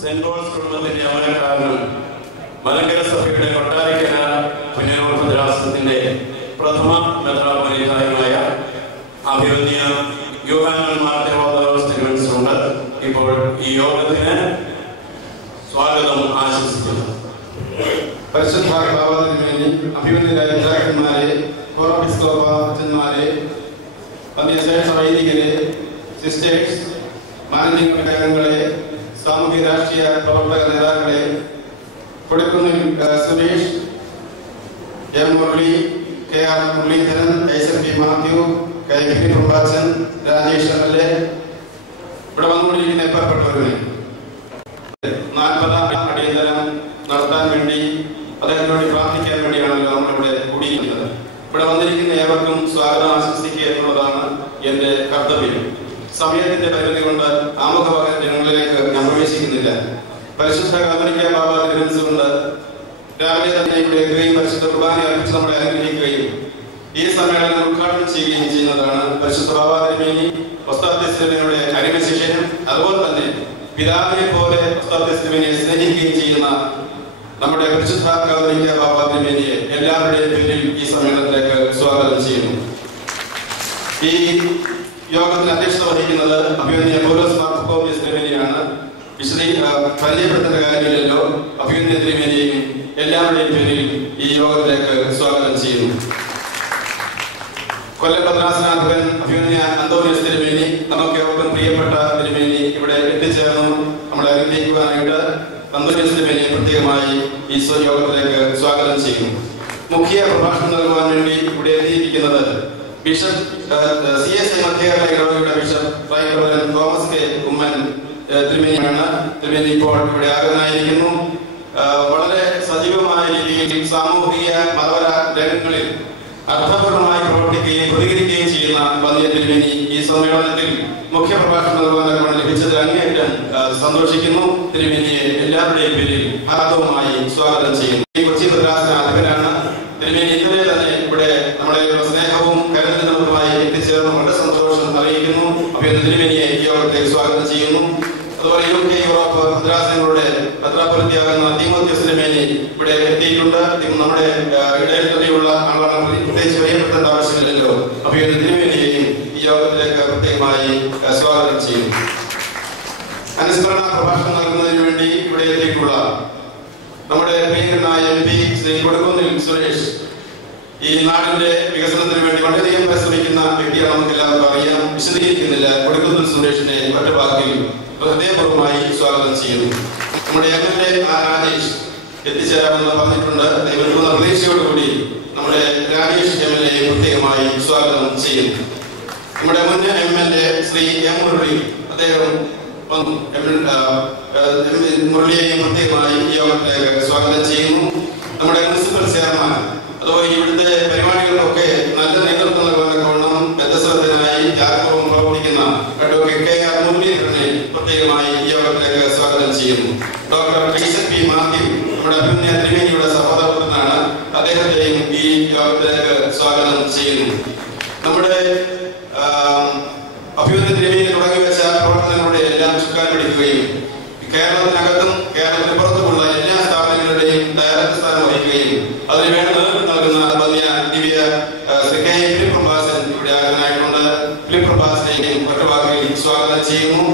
Saint Paul's കുടുംബത്തിന്റെ അമരക്കാരനും മലങ്കര സഭയുടെ കൊട്ടാരക്കര പുന്നയൂർ ഭദ്രാസനത്തിന്റെ പ്രഥമ മെത്രാപ്പൊലീത്തായുമായ അഭിവന്യ യോഹന്നാൻ മാർ തിരുവോസ്താദോസ് തിരുമനസുണ്ട് ഇപ്പോൾ ഈ യോഗത്തിന് സ്വാഗതം ആശംസിക്കുന്നു. പരിശുദ്ധ ബാബാതിരുമേനി, അഭിവന്യരായ പിതാക്കന്മാരെ, കോറോപ്പിസ്കോപ്പ അച്ഛന്മാരെ, വന്യശേഷ വൈദികരെ, സിസ്റ്റേഴ്സ്, മാനേജിംഗ് ഘടകങ്ങളെ, സാമൂഹ്യ രാഷ്ട്രീയ പ്രവർത്തക നേതാക്കളെ, Kodikunnil Suresh, M Murali, K R Muraleedharan, Isaac P Mathew, K P Prabhachan, Rajesh LA, ഇവിടെ വന്നുകൊണ്ടിരിക്കുന്ന എപ്പപ്പെട്ടവരെ 40 അടിയന്തരം നടത്താൻ വേണ്ടി അദ്ദേഹത്തിന് വേണ്ടി പ്രാർത്ഥിക്കാൻ വേണ്ടിയാണല്ലോ നമ്മളിവിടെ കൂടിയിരിക്കുന്നത്. ഇവിടെ വന്നിരിക്കുന്ന ഏവർക്കും സ്വാഗതം ആശംസിക്കുക എന്നുള്ളതാണ് എന്റെ കർത്തവ്യം. സമയത്തിന്റെ പരിമിതി കൊണ്ട് ആമുഖഭാഗങ്ങളിലേക്ക് ഞാൻ പ്രവേശിക്കുന്നില്ല. പരിശുദ്ധ കാതോലിക്ക ബാബ തിരുമനസുകൊണ്ട് രാവിലെ തന്നെ ഇവിടെ എത്തുകയും പരിശുദ്ധ കുർബാന അർപ്പിച്ച് നമ്മളെ അനുഗ്രഹിക്കുകയും ഈ സമ്മേളനം ഉദ്ഘാടനം ചെയ്യുകയും ചെയ്യുന്നതാണ് പരിശുദ്ധ ബാബ തിരുമേനി. ഒസ്താദ്യസ്തിരുമേനിയുടെ അരിമശിഷ്യനും അതുപോലെ തന്നെ പിതാവിനെ പോലെ ഒസ്താദ്യസ്തിരുമേനിയെ സ്നേഹിക്കുകയും ചെയ്യുന്ന നമ്മുടെ പരിശുദ്ധ കാതോലിക്ക ബാബ തിരുമേനിയെ എല്ലാവരുടെയും പേരിൽ ഈ സമ്മേളനത്തിലേക്ക് സ്വാഗതം ചെയ്യുന്നു. ഈ യോഗത്തിന് അധ്യക്ഷത വഹിക്കുന്നത് അഭിവന്യ പൗലോസ് മാർ തിരുമേനിയാണ്. പരിചയപ്പെടുത്തേണ്ട കാര്യമില്ലല്ലോ. അഭിവന്യ തിരുമേനിയെയും എല്ലാവരുടെയും പേരിൽ ഈ യോഗത്തിലേക്ക് സ്വാഗതം ചെയ്യുന്നു. കൊല്ലം ഭദ്രാസനാധിപൻ അഭിവന്യ അന്തോണിയോസ് തിരുമേനി, നമുക്ക് ഏവർക്കും പ്രിയപ്പെട്ട തിരുമേനി ഇവിടെ എത്തിച്ചേർന്നു നമ്മളെ അനുഗ്രഹിക്കുവാനായിട്ട് അന്തോണിയോസ് തിരുമേനിയെ പ്രത്യേകമായി ഈ യോഗത്തിലേക്ക് സ്വാഗതം ചെയ്യുന്നു. മുഖ്യ പ്രഭാഷണം നൽകുവാൻ വേണ്ടി ഇവിടെ എത്തിയിരിക്കുന്നത് ബിഷപ്പ് CSI മധ്യകേരള ഇടവകയുടെ ബിഷപ്പ് റൈവറൻ തോമസ് കെ ഉമ്മൻ തിരുമേനിയാണ്. തിരുമേനി ഇപ്പോൾ ഇവിടെ ആഗതനായിരിക്കുന്നു. വളരെ സജീവമായ രീതിയിൽ സാമൂഹിക മതപര രംഗങ്ങളിൽ അർത്ഥപൂർണമായി പ്രവർത്തിക്കുകയും പ്രതികരിക്കുകയും ചെയ്യുന്ന വന്യ തിരുമേനി ഈ സമ്മേളനത്തിൽ മുഖ്യ പ്രഭാഷണം നൽകുവാൻ ലഭിച്ചതിൽ അങ്ങേയറ്റം സന്തോഷിക്കുന്നു. തിരുമേനിയെ എല്ലാവരുടെയും പേരിൽ ഹാർദവമായി സ്വാഗതം ചെയ്യുന്നു. ഈ കൊച്ചി ഭദ്രാസനാധിപനാണ്. തിരുമേനി ഇന്നലെ തന്നെ ഇവിടെ നമ്മുടെ സ്നേഹവും കരുതലുമായി എത്തിച്ചേർന്ന് വളരെ സന്തോഷം അറിയിക്കുന്നു. അപ്പോൾ തിരുമേനിയെ ഈ യോഗത്തിലേക്ക് സ്വാഗതം ചെയ്യുന്നു. അതുപോലെ UK യൂറോപ്പ് ഭദ്രാസനങ്ങളുടെ മെത്രാപ്പൊലീത്തയാകുന്ന തീമോത്തിയോസ് തിരുമേനി ഇവിടെ എത്തിയിട്ടുണ്ട്. നമ്മുടെ ഇടയിൽ തന്നെയുള്ള ആളാണ്, പ്രത്യേകിച്ച് അറിയപ്പെടേണ്ട ആവശ്യമില്ലല്ലോ. അപ്പോൾ തിരുമേനിയെയും ഈ യോഗത്തിലേക്ക് പ്രത്യേകമായി സ്വാഗതം ചെയ്യുന്നു. അനുസ്മരണ പ്രഭാഷണം നൽകുന്നതിന് വേണ്ടി ഇവിടെ എത്തിയിട്ടുള്ള നമ്മുടെ പ്രിയങ്കരനായ MP ശ്രീ കൊടിക്കുന്നിൽ സുരേഷ്, ഈ നാടിന്റെ വികസനത്തിന് വേണ്ടി വളരെയധികം പരിശ്രമിക്കുന്ന വ്യക്തിയാണ്, നമുക്ക് എല്ലാവർക്കും അറിയാം. വിശദീകരിക്കുന്നില്ല. കൊടിക്കുന്നിൽ സുരേഷിനെ ഒറ്റ വാക്കിൽ ഹൃദയപൂർവ്വമായി സ്വാഗതം ചെയ്യുന്നു. നമ്മുടെ MLA രാജേഷ് എത്തിച്ചേരാമെന്ന് പറഞ്ഞിട്ടുണ്ട്. ദൈവത്തിനുള്ള പ്രതീക്ഷയോടുകൂടി നമ്മുടെ രാജേഷ് MLA പ്രത്യേകമായി സ്വാഗതം ചെയ്യുന്നു. നമ്മുടെ മുൻ MLA ശ്രീ M മുരളി, അദ്ദേഹം വന്നു. മുരളിയെയും പ്രത്യേകമായി ഈ യോഗത്തിലേക്ക് സ്വാഗതം ചെയ്യുന്നു. നമ്മുടെ മുനിസിപ്പൽ ചെയർമാൻ, അതുപോലെ ഇവിടുത്തെ പരിപാടികൾക്കൊക്കെ നല്ല നേതൃത്വം നൽകാൻ വ്യത്യസ്തനായി ത്യാഗപൂർവ്വം പ്രവർത്തിക്കുന്ന അഡ്വക്കേറ്റ് കെ ആർ മുരളീധരനെ പ്രത്യേകമായി ഈ യോഗത്തിലേക്ക് സ്വാഗതം ചെയ്യുന്നു. ഡോക്ടർ ഐസക് പി മാത്യു, നമ്മുടെ അഭിവന്യ തിരുമേനിയുടെ സഹോദരനാണ്. അദ്ദേഹത്തെയും ഈ യോഗത്തിലേക്ക് സ്വാഗതം ചെയ്യുന്നു. നമ്മുടെ അഭിവന്യ തിരുമേനി തുടങ്ങി വെച്ച പ്രവർത്തനങ്ങളുടെ എല്ലാം ചുക്കാൻ പിടിക്കുകയും കേരളത്തിനകത്തും കേരളത്തിന് പുറത്തുമുള്ള എല്ലാ സ്ഥാപനങ്ങളുടെയും ഡയറക്ടർ സ്ഥാനം വഹിക്കുകയും അതിനുവേണ്ട നേതൃത്വം നൽകുന്ന വന്യ ദിവ്യ ശ്രീ കെ ഫിലിപ്പ് പ്രഭാസൻ ഇവിടെ ആഗതനായിട്ടുണ്ട്. ഫിലിപ്പ് പ്രഭാസനെയും ഒറ്റ വാക്കിൽ സ്വാഗതം ചെയ്യുന്നു.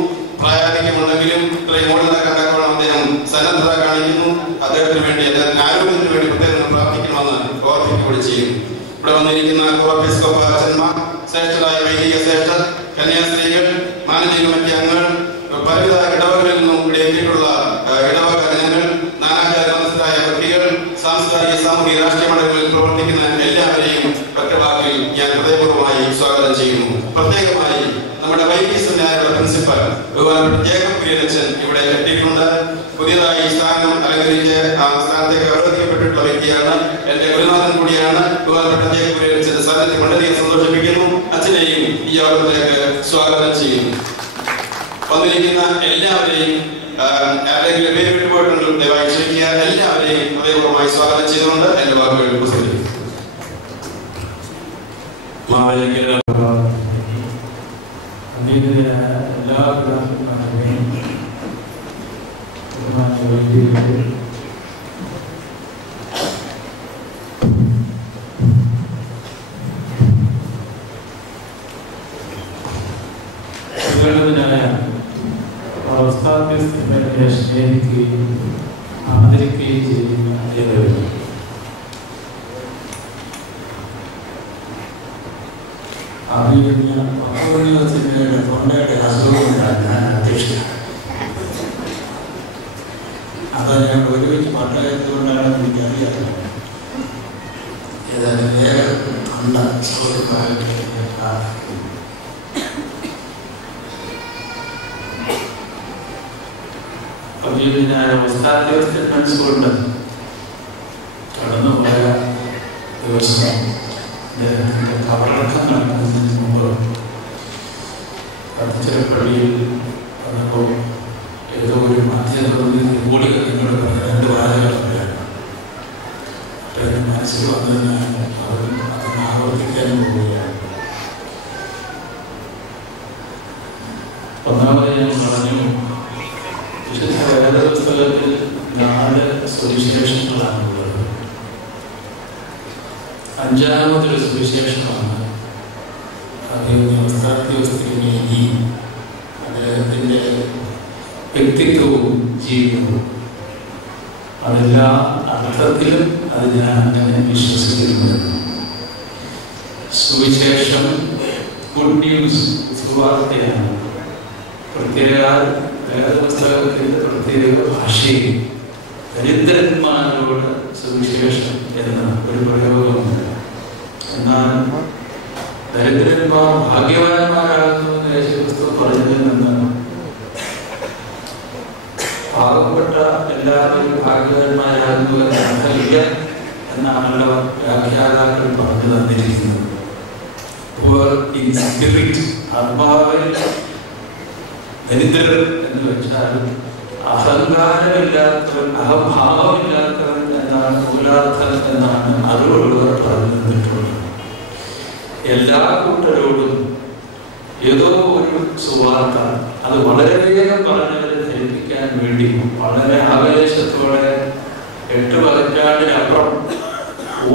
പ്രായാധിക്യമുണ്ടെങ്കിലും ഇത്രയും ഓടുന്ന കണ്ടപ്പോൾ അദ്ദേഹം സന്നദ്ധത കാണിക്കുന്നു. അദ്ദേഹത്തിന് വേണ്ടി, അദ്ദേഹത്തിന്റെ ആരോഗ്യത്തിന് വേണ്ടി പ്രത്യേകം പ്രാർത്ഥിക്കണമെന്ന് ഓർമ്മിക്കുകയും ചെയ്യുന്നു. ഇവിടെ വന്നിരിക്കുന്ന കോറോപ്പിസ്കോപ്പ അച്ഛന്മാർ, ശ്രേഷ്ഠരായ വൈദിക ശ്രേഷ്ഠർ, കന്യാസ്ത്രീകൾ, മാനേജിംഗ് കമ്മിറ്റി അംഗങ്ങൾ, സാമൂഹിക രാഷ്ട്രീയ മണ്ഡലങ്ങളിൽ പ്രവർത്തിക്കുന്ന എല്ലാവരെയും ഒറ്റവാക്കിൽ ഞാൻ ഹൃദയപൂർവ്വമായി സ്വാഗതം ചെയ്യുന്നു. പ്രത്യേകമായി നമ്മുടെ വൈദ്യസനായുള്ള പ്രിൻസിപ്പൽ ബഹുമാനപ്പെട്ട ജേക്കബ് കുര്യനച്ചൻ ഇവിടെ എത്തിയിട്ടുണ്ട്. പുതിയതായി സ്ഥാനം അലങ്കരിച്ച് ആ സ്ഥാനത്തേക്ക് അവരോധിക്കപ്പെട്ടിട്ടുള്ള വ്യക്തിയാണ്. എന്റെ ഗുരുനാഥൻ കൂടിയാണ്. ബഹുമാനപ്പെട്ട ജേക്കബ് കുര്യനച്ചൻ സാന്നിധ്യം വളരെയധികം സന്തോഷിപ്പിക്കുന്നു. അച്ഛനെയും ഈ യോഗത്തിലേക്ക് സ്വാഗതം ചെയ്യുന്നു. വന്നിരിക്കുന്ന എല്ലാവരെയും ആരെങ്കിലും പേര് വിട്ടുപോയിട്ടുണ്ടെങ്കിൽ ദയവായി ക്ഷമിക്കുക. എല്ലാവരെയും ഹൃദയപൂർവ്വമായി സ്വാഗതം ചെയ്തുകൊണ്ട് എന്റെ വാക്കുകൾ ഉപസംഹരിക്കും. എല്ലാ പിതാക്കന്മാരെയും അവസ്ഥാപ്യസ്ഥരെ സ്നേഹിക്കുകയും ആദരിക്കുകയും ചെയ്യുന്ന ഏവരും യൂണിവേഴ്സിറ്റിയുടെ തൊണ്ടയുടെ അസുഖമുണ്ടാണ് ഞാൻ അധ്യക്ഷനാണ്. അത് ഞാൻ ഒരുമിച്ച് പട്ടയത്തുകൊണ്ടാണെന്ന് എനിക്കറിയാം. ഏതായാലും വേറെ തൊണ്ട സൗകര്യമായിട്ട് അഭിയുന്നതിനായ അവസ്ഥാപ്യസ്ഥ കൊണ്ട് കടന്നുപോയ ദിവസം അദ്ദേഹത്തിൻ്റെ കബറടക്കം നടക്കുന്നതിന് മുമ്പ് പള്ളിയിൽ വന്നപ്പോൾ ഏതോ ഒരു മാധ്യമപ്രതിനിധി കൂടി എന്നോട് പറഞ്ഞ 2 വാചകങ്ങളാണ്. അപ്പം എൻ്റെ മനസ്സിൽ വന്നതിനാണ് അതിന് ആവർത്തിക്കാനും പോവുകയാണ്. ഒന്നാമത് ഞാൻ പറഞ്ഞു, വിശുദ്ധ വേദപുസ്തകത്തിൽ 4 സുവിശേഷങ്ങളാണുള്ളത്. 5ാമതൊരു സുവിശേഷമാണ് അവസ്ഥാപ്യസ്ഥിതിമേനി. അദ്ദേഹത്തിൻ്റെ വ്യക്തിത്വവും ജീവിതവും അതെല്ലാ അർത്ഥത്തിലും അത് ഞാൻ അങ്ങനെ വിശ്വസിക്കുന്നു. സുവിശേഷം ഗുഡ് ന്യൂസ്, സുവാർത്തയാണ്. പ്രത്യേക വേദപുസ്തകത്തിൻ്റെ പ്രത്യേക ഭാഷയിൽ ദരിദ്രന്മാരോട് സുവിശേഷം എന്ന ഒരു പ്രയോഗമുണ്ട്. എന്നാൽ ദരിദ്രന്മാർ ഭാഗ്യവാന്മാരാകുന്നുവെന്ന് യേശുക്രിസ്തു പറഞ്ഞതിൽ നിന്ന് പാവപ്പെട്ട എല്ലാവരും ഭാഗ്യവാന്മാരാകുന്നു എന്ന അർത്ഥമില്ല എന്നാണല്ലോ വ്യാഖ്യാതാക്കൾ പറഞ്ഞു തന്നിരിക്കുന്നത്. ആത്മാവിൽ ദരിദ്രർ എന്ന് വെച്ചാൽ അഹങ്കാരമില്ലാത്തവൻ, അഹംഭാവമില്ലാത്തവൻ എന്നാണ് മൂലാർത്ഥം എന്നാണ് അറിവുള്ളവർ പറഞ്ഞു തന്നിട്ടുള്ളത്. എല്ലാ കൂട്ടരോടും ഏതോ ഒരു സുവാർത്ത അത് വളരെ വേഗം പറഞ്ഞവരെ ധരിപ്പിക്കാൻ വേണ്ടി വളരെ ആവേശത്തോടെ 8 പതിറ്റാണ്ടിനപ്പുറം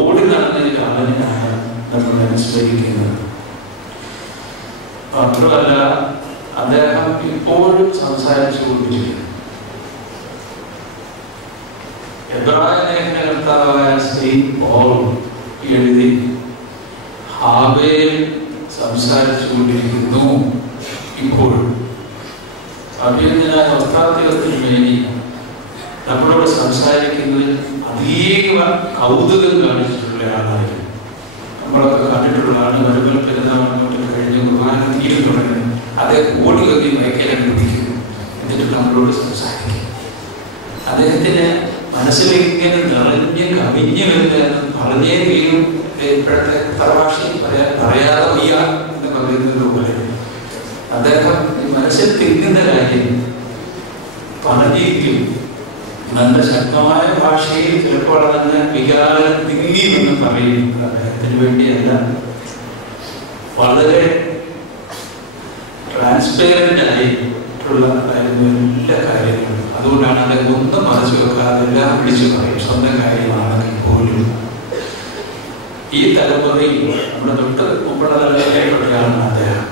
ഓടി നടന്നൊരു കാലനാണ് നമ്മൾ അനുസ്മരിക്കുന്നത്. മാത്രമല്ല, അദ്ദേഹം ഇപ്പോഴും സംസാരിച്ചു കൊണ്ടിരിക്കുന്നു. എബ്രായ ലേഖനകർത്താവായ സെയിന്റ് പോൾ എഴുതി, ഹാബേൽ സംസാരിച്ചുകൊണ്ടിരിക്കുന്നു. ഇപ്പോഴും അഭിനന്ദനായ അവസ്ഥാപ്യസ്ഥിതിമേനി നമ്മളോട് സംസാരിക്കുന്നതിൽ അതീവ കൗതുകം കാണിച്ചിട്ടുള്ള ആളായിരുന്നു. നമ്മളൊക്കെ കണ്ടിട്ടുള്ളതാണ്. വരുമ്പോൾ പെരുന്നാളോട്ട് കഴിഞ്ഞ് കുർബാന തീരും തുടങ്ങി അതേ ഓടി വന്നി വയ്ക്കലാണ് പിടിക്കുന്നു. എന്നിട്ട് നമ്മളോട് സംസാരിക്കും. അദ്ദേഹത്തിന് മനസ്സിലേക്ക് നിറഞ്ഞ് കവിഞ്ഞു വരുന്നതെന്ന് പറഞ്ഞേ തീരും. ഇപ്പോഴത്തെ പ്രഭാഷയിൽ പറയാതെ വയ്യ എന്ന് പറയുന്നത് പോലെ അദ്ദേഹം മനസ്സിൽ തിങ്ങുന്ന കാര്യം പറഞ്ഞിരിക്കും. നല്ല ശക്തമായ ഭാഷയിൽ ചിലപ്പോൾ അതിന് വികാരം തിങ്ങിയെന്ന് പറയുന്നത് അദ്ദേഹത്തിന് വേണ്ടിയല്ല. വളരെ ട്രാൻസ്പെറന്റ് ആയിട്ടുള്ള എല്ലാ കാര്യങ്ങളും. അതുകൊണ്ടാണ് അദ്ദേഹം ഒന്നും മറച്ചു വെക്കാതെ എല്ലാം വിളിച്ചു പറയും. സ്വന്തം കാര്യമാണെങ്കിൽ പോലും ഈ തലമുറയിൽ നമ്മുടെ തൊട്ട് മുമ്പുള്ള തലമുറയിൽപ്പെട്ടയാണ് അദ്ദേഹം.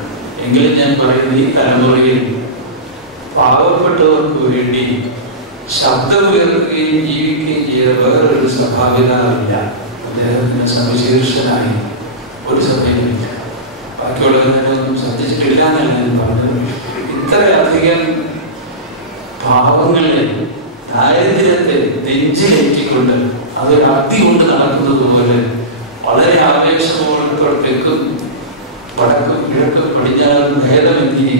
എങ്കിലും ഞാൻ പറയുന്നത്, ഈ തലമുറയിൽ പാവപ്പെട്ടവർക്ക് വേണ്ടി ശബ്ദമുയർത്തുകയും ജീവിക്കുകയും ചെയ്ത വേറൊരു സഭാപിതാവില്ല. അദ്ദേഹത്തിന് സവിശേഷനായി ഒരു സഭയിലില്ല. ബാക്കിയുള്ളവരൊന്നും ശ്രദ്ധിച്ചിട്ടില്ല എന്നല്ല ഞാൻ പറഞ്ഞത്. ഇത്രയധികം പാവങ്ങളെ, ദാരിദ്ര്യത്തെ നെഞ്ചിലേറ്റിക്കൊണ്ട് അതൊരു അഗ്നി കൊണ്ട് നടക്കുന്നത് പോലെ വളരെ ആവേശത്തോടെ തെക്കും വടക്കും കിഴക്കും പടിഞ്ഞാറും ഭേദമെന്തിനെ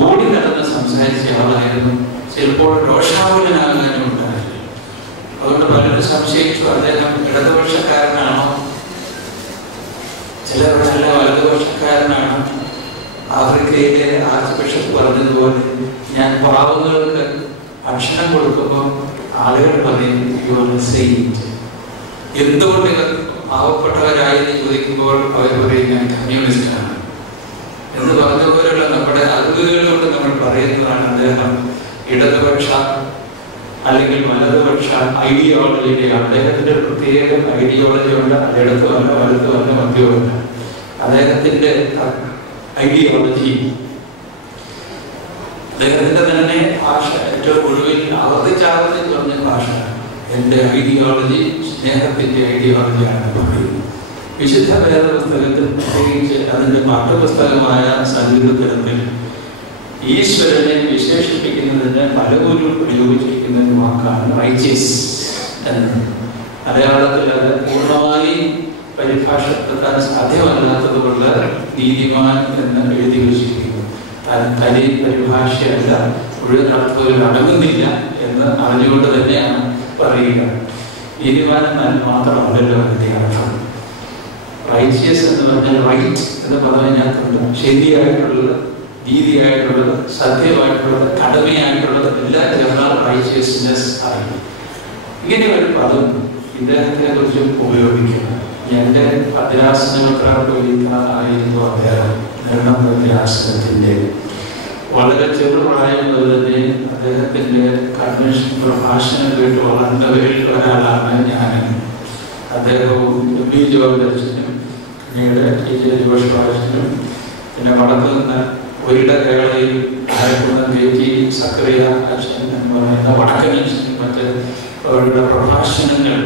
ഓടി നടന്ന് സംസാരിച്ച ആളായിരുന്നു. ചിലപ്പോൾ രോഷാകുലനാകാനും ഉണ്ടായിരുന്നു. അതുകൊണ്ട് പലരും സംശയിച്ചു അദ്ദേഹം ഇടതുപക്ഷക്കാരനാണോ, ചിലർ നല്ല വലതുപക്ഷക്കാരനാണോ. ആഫ്രിക്കയിലെ ആർച്ച് ബിഷപ്പ് പറഞ്ഞതുപോലെ, ഞാൻ പാവങ്ങൾക്ക് ഭക്ഷണം കൊടുക്കുമ്പോൾ ആളുകൾ പറയും യു ആർ എ സെയിന്റ്. എന്തുകൊണ്ട് ഇവർ പാവപ്പെട്ടവരായി ചോദിക്കുമ്പോൾ അവർ പറയും ഞാൻ കമ്മ്യൂണിസ്റ്റാണ് എന്ന് പറഞ്ഞതുപോലെയുള്ള നമ്മുടെ അറിവുകളോട് നമ്മൾ പറയുന്നതാണ് അദ്ദേഹം ഇടതുപക്ഷ അല്ലെങ്കിൽ വലതുപക്ഷ ഐഡിയോളജിയുടെ. അദ്ദേഹത്തിന്റെ പ്രത്യേക ഐഡിയോളജി ഉണ്ട്. ഇടത്ത് വല്ല വലത്ത് വല്ല മധ്യമുണ്ട്. അദ്ദേഹത്തിന്റെ ഐഡിയോളജി, അദ്ദേഹത്തിന്റെ തന്നെ ഭാഷ ഏറ്റവും ഒടുവിൽ ആവർത്തിച്ചാവർത്തി പറഞ്ഞ ഭാഷ, എൻ്റെ ഐഡിയോളജി സ്നേഹത്തിന്റെ ഐഡിയോളജിയാണെന്ന് പറയുന്നു. വിശുദ്ധ വേദപുസ്തകത്തിൽ പ്രത്യേകിച്ച് അതിന്റെ പാഠ്യപുസ്തകമായ സംഗീതത്തിൽ ഈശ്വരനെ വിശേഷിപ്പിക്കുന്നതിന് പലപോലും പ്രയോഗിച്ചിരിക്കുന്ന ഒരു വാക്കാണ് റൈച്ചസ് എന്ന്. മലയാളത്തിൽ അത് പൂർണ്ണമായി പരിഭാഷപ്പെടുത്താൻ സാധ്യമല്ലാത്തത് കൊണ്ട് നീതിമാൻ എന്ന് എഴുതി വെച്ചിരിക്കുന്നു. തനി പരിഭാഷയല്ല, മുഴുവൻ അർത്ഥത്തിൽ അടങ്ങുന്നില്ല എന്ന് അറിഞ്ഞുകൊണ്ട് തന്നെയാണ് പറയുക. നീതിമാൻ എന്നാൽ മാത്രമല്ലല്ലോ അതിൻ്റെ അർത്ഥം. റൈച്ചിയസ് എന്ന് പറഞ്ഞാൽ റൈറ്റ് എന്ന പദവിനകത്തുണ്ട്. ശരിയായിട്ടുള്ളത്, നീതിയായിട്ടുള്ളത്, സത്യമായിട്ടുള്ളത്, കടമയായിട്ടുള്ളത് എല്ലാം ചേർന്നാൽ റൈച്ചിയസ്നെസ് ആയി. ഇങ്ങനെ ഒരു പദം ഇദ്ദേഹത്തിനെ കുറിച്ചും ഉപയോഗിക്കുന്നു. എൻ്റെ ഭദ്രാസനമെത്രാപ്പൊലീത്തനായിരുന്നു അദ്ദേഹം. നെടും ഭദ്രാസനത്തിൻ്റെ വളരെ ചെറുപ്രായം മുതൽ തന്നെ അദ്ദേഹത്തിൻ്റെ കൺവെൻഷൻ പ്രഭാഷണം കേട്ട് വളർന്നവരിൽ ഒരാളാണ് ഞാൻ. അദ്ദേഹവും എം വി ജോർജ് അച്ഛനും പിന്നീട് ടി ജെ ജോഷ് അച്ഛനും പിന്നെ വടക്ക് നിന്ന് ഒരിട കേരളയിൽ ആയക്കുന്ന കെ ടി സക്കറിയ അച്ഛൻ എന്ന് പറയുന്ന വടക്കൻ അച്ഛനും മറ്റ് അവരുടെ പ്രഭാഷണങ്ങൾ,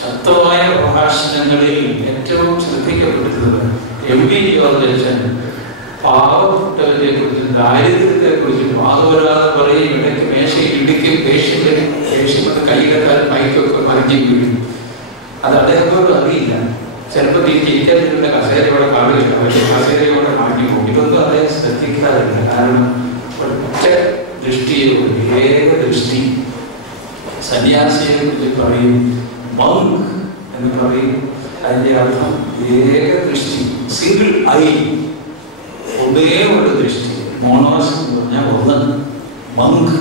ശക്തമായ പ്രഭാഷണങ്ങളിൽ ഏറ്റവും ശ്രദ്ധിക്കപ്പെടുന്നത് എം വി ജോർജ് അച്ഛൻ പാവപ്പെട്ടവരെ കുറിച്ചും ദാരിദ്ര്യത്തെ കുറിച്ചും വാദവരാതെ പറയും. ഇടയ്ക്ക് മേശയിൽ ഇടിക്കും, പേഷ്യന്റ് കൈയിലെത്താൻ മൈക്കൊക്കെ മറിഞ്ഞു വീഴും. അത് അദ്ദേഹത്തോട് അറിയില്ല. ചിലപ്പോൾ ഇരിക്കാതിരുന്ന കസേരയോടെ കാണില്ല, പക്ഷേ കസേരയോടെ മാറ്റി പോകും. ഇതൊന്നും അദ്ദേഹം ശ്രദ്ധിക്കാറില്ല. കാരണം ഒറ്റ ദൃഷ്ടിയോട്, ഏക ദൃഷ്ടി. സന്യാസിയെ കുറിച്ച് പറയും മങ്ക് എന്ന് പറയും. അതിൻ്റെ അർത്ഥം ഏക ദൃഷ്ടി, സിംഗിൾ ഐ, ഒരേ ഒരു ദൃഷ്ടി. മോണോസ് എന്ന് പറഞ്ഞാൽ ഒന്ന്, മങ്ക്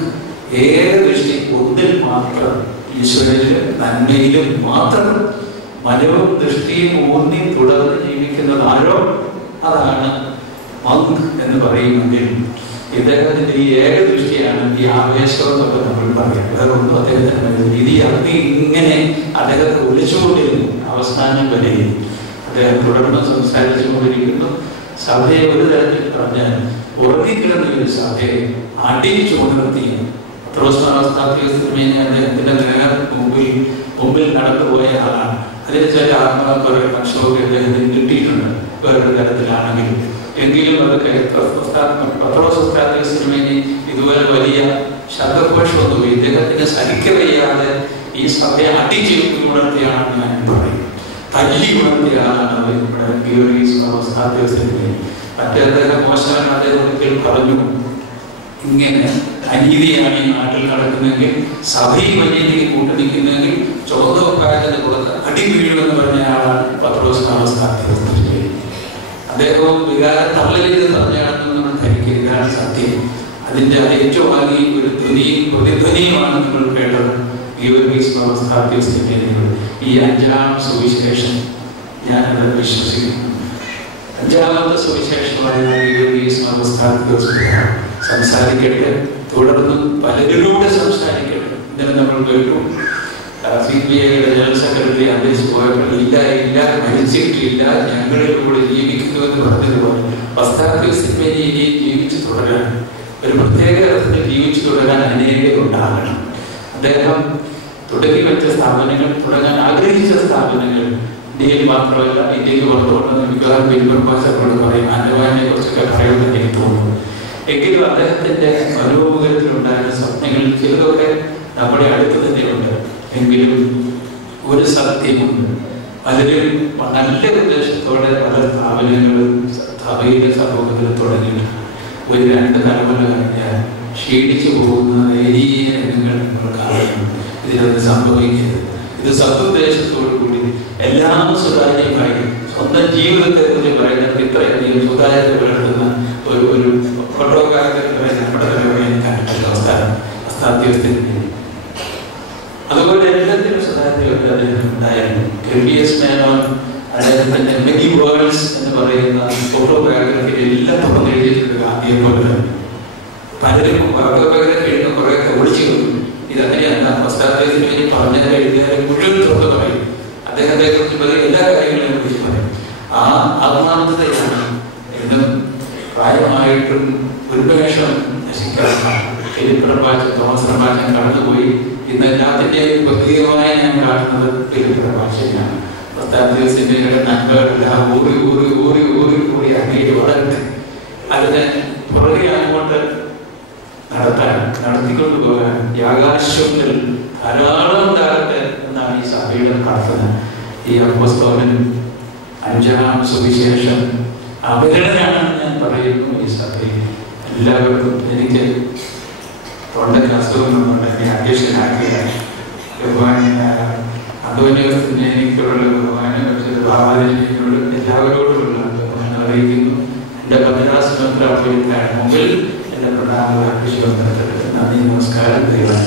ഏക ദൃഷ്ടി, ഒന്നിൽ മാത്രം, ഈശ്വരനിലും നന്മയിലും മാത്രം മനവും ദൃഷ്ടിയും ഊന്നി തുടർന്ന് ജീവിക്കുന്നത് ആരോ അതാണ് മങ്ക് എന്ന് പറയുമെങ്കിൽ ഇദ്ദേഹത്തിന്റെ ഈ ഏകദൃഷ്ടിയാണ് ഈ ആവേശമൊക്കെ നമ്മൾ പറയാം. വേറെ ഒന്നും അദ്ദേഹത്തിന് ഇത് അഗ്നി ഇങ്ങനെ അദ്ദേഹത്തെ ഒളിച്ചുകൊണ്ടിരുന്നു. അവസാനം വരെ അദ്ദേഹം തുടർന്ന് സംസാരിച്ചുകൊണ്ടിരിക്കുന്നു. സഭയെ ഒരു തരത്തിൽ പറഞ്ഞാൽ ഉറങ്ങിക്കിടന്ന ഒരു സഭയെ അടിച്ചുണർത്തി അദ്ദേഹത്തിന്റെ മുമ്പിൽ നടന്നുപോയ ആളാണ്. അതിന് ചില കുറെ പക്ഷമൊക്കെ അദ്ദേഹത്തിന് കിട്ടിയിട്ടുണ്ട് വേറൊരു തരത്തിലാണെങ്കിലും. എങ്കിലും അതൊക്കെ പത്രോസ്താത്മേനി ഇതുപോലെ വലിയ ശബ്ദഘോഷമൊന്നും ഇദ്ദേഹത്തിന് സഹിക്കവയ്യാതെ ഈ സഭയെ അടിച്ചുണർത്തിയാണെന്ന് ഞാൻ പറയും. തല്ലി ഉണർത്തിയ ആളാണ് ഇവിടെ ഗീവർഗീസ് പത്രോസ്താത്മേനി. മറ്റേ അദ്ദേഹം മോശമാണ്. അദ്ദേഹം ഒരിക്കൽ പറഞ്ഞു, ഇങ്ങനെ അനീതിയാണ് ഈ നാട്ടിൽ നടക്കുന്നെങ്കിൽ, സഭയും അനീതിക്ക് കൂട്ടുനിൽക്കുന്നെങ്കിൽ ചോദോക്കാരന്റെ പുറത്ത് അടി വീഴുമെന്ന് പറഞ്ഞ ആളാണ് പത്രോസ്താത്മേനി. അദ്ദേഹവും വികാരം തള്ളലിൽ പറഞ്ഞാണെന്ന് നമ്മൾ ധരിക്കുക. ഇതാണ് സത്യം. അതിന്റെ ഏറ്റവും ആദ്യ ഒരു ധ്വനിയും പ്രതിധ്വനിയുമാണ് നമ്മൾ കേട്ടത്. ഗീവർഗീസ് പത്രോസ്താത്മേനി ഈ 5ാം സുവിശേഷം ഞാനത് വിശ്വസിക്കുന്നു. 5ാമത്തെ സുവിശേഷമായ ഗീവർഗീസ് പത്രോസ്താത്മേനി സംസാരിക്കട്ടെ. തുടർന്ന് പലരിലൂടെ സംസാരിക്കട്ടെ. ഇന്നലെ നമ്മൾ കേട്ടു CPIയുടെ ജനറൽ സെക്രട്ടറി അന്വേഷിച്ച് പോയപ്പോൾ ഇല്ല മരിച്ചിട്ടില്ല, ഞങ്ങളിലൂടെ ജീവിക്കുന്നു എന്ന് പറഞ്ഞതുപോലെ പത്രോസ്താത്മേനി ഇനി ജീവിച്ചു തുടരാൻ, ഒരു പ്രത്യേക അർത്ഥത്തിൽ ജീവിച്ചു തുടരാൻ അനേകരുണ്ടാകണം. അദ്ദേഹം തുടങ്ങി വെച്ച സ്ഥാപനങ്ങൾ, തുടങ്ങാൻ ആഗ്രഹിച്ച സ്ഥാപനങ്ങൾ ഇന്ത്യയിൽ മാത്രമല്ല ഇന്ത്യക്ക് പുറത്തുകൊണ്ടെന്ന് മിക്കവാറും പെരുമാറ്റങ്ങളോട് പറയും. ആൻഡമാനെ കുറിച്ചൊക്കെ പറയുമെന്ന് എനിക്ക് തോന്നുന്നു. എങ്കിലും അദ്ദേഹത്തിന്റെ മനോമുഖത്തിലുണ്ടായിരുന്ന സ്വപ്നങ്ങളിൽ ചിലതൊക്കെ നമ്മുടെ അടുത്ത് തന്നെയുണ്ട്. എങ്കിലും ഒരു സത്യമുണ്ട്. പലരും നല്ല ഉദ്ദേശത്തോടെ പല സ്ഥാപനങ്ങളും സഭയിലെ സമൂഹത്തിൽ തുടങ്ങിയിട്ടുണ്ട്. ഒരു 2 തലമുറ കഴിഞ്ഞാൽ ക്ഷീണിച്ചു പോകുന്ന നേരിയ രംഗങ്ങൾ നിങ്ങൾ കാണുന്നു. ഇതിനൊന്ന് സംഭവിക്കരുത്. ഇത് സതുദ്ദേശത്തോടു കൂടി എല്ലാം സുതാര്യമായി സ്വന്തം ജീവിതത്തെ കുറിച്ച് പറയുന്നത് ഇത്രയധികം സുതാര്യത പുലർത്തുന്ന ഒരു ഫോട്ടോഗ്രാഫറെ നമ്മുടെ തലമുറയിൽ കണ്ടിട്ടുള്ള അസ്ഥാധ്യത്തിന്. അതുപോലെ എല്ലാത്തിനും സുതാര്യത ഉണ്ടായിരുന്നു. KPS മേനോൻ അദ്ദേഹത്തിന്റെ മെനി വേൾഡ്സ് എന്ന് പറയുന്ന ഫോട്ടോഗ്രാഫിയിൽ എല്ലാം തുറന്നു എഴുതിയിട്ടുണ്ട്. ഗാന്ധിയെ പോലെ തന്നെ പലരും ഫോട്ടോഗ്രാഫി എഴുതുന്ന കുറേയൊക്കെ ഒളിച്ചു വെക്കും. ഇതങ്ങനെയല്ല. പശ്ചാത്തലത്തിന് വേണ്ടി പറഞ്ഞ എഴുതിയാലും മുഴുവൻ തുറന്നു പറയും. അദ്ദേഹത്തെ കുറിച്ച് പറയും, എല്ലാ കാര്യങ്ങളെയും കുറിച്ച് പറയും. ആ ആത്മാർത്ഥതയാണ് എന്നും പ്രായമായിട്ടും ഉന്മേഷം നശിക്കാറുണ്ട്. തോമസ് പ്രഭാഷൻ കടന്നുപോയി. ഇന്ന് എല്ലാത്തിൻ്റെയും പ്രത്യേകമായി ഞാൻ കാണുന്നത് പ്രഭാഷയാണ്. പശ്ചാത്തലത്തിന്റെ നന്മകളെല്ലാം ഊറി ഊറി ഊറി ഊറി ഊറി അങ്ങേക്ക് വളരട്ടെ. അതിനെ പുറകെ അങ്ങോട്ട് നടത്തിക്കൊണ്ടു പോകാൻ യാഗാശ്വത്തിൽ ധാരാളം ഉണ്ടാകട്ടെ എന്നാണ് ഈ സഭയുടെ പ്രാർത്ഥന. ഈ അപ്പോസ്തലൻ 5-ാം സുവിശേഷം അവതരണമാണ് ഞാൻ പറയുന്നു. ഈ സഭയിൽ എല്ലാവർക്കും എനിക്ക് തൊണ്ടയ്ക്ക് അസുഖങ്ങളുണ്ട്. എന്നെ അധ്യക്ഷനാക്കിയാണ് അന്തോന്യോസിനെ എനിക്കുള്ള ഭാവനയോട് എല്ലാവരോടുമുള്ള ബഹുമാനം അറിയിക്കുന്നു. എൻ്റെ ഭദ്രാസനത്തിലാണ് മുമ്പിൽ എൻ്റെ പ്രധാന അർപ്പിച്ചുകൊണ്ടിരുന്നത്. നന്ദി, നമസ്കാരം. ദൈവം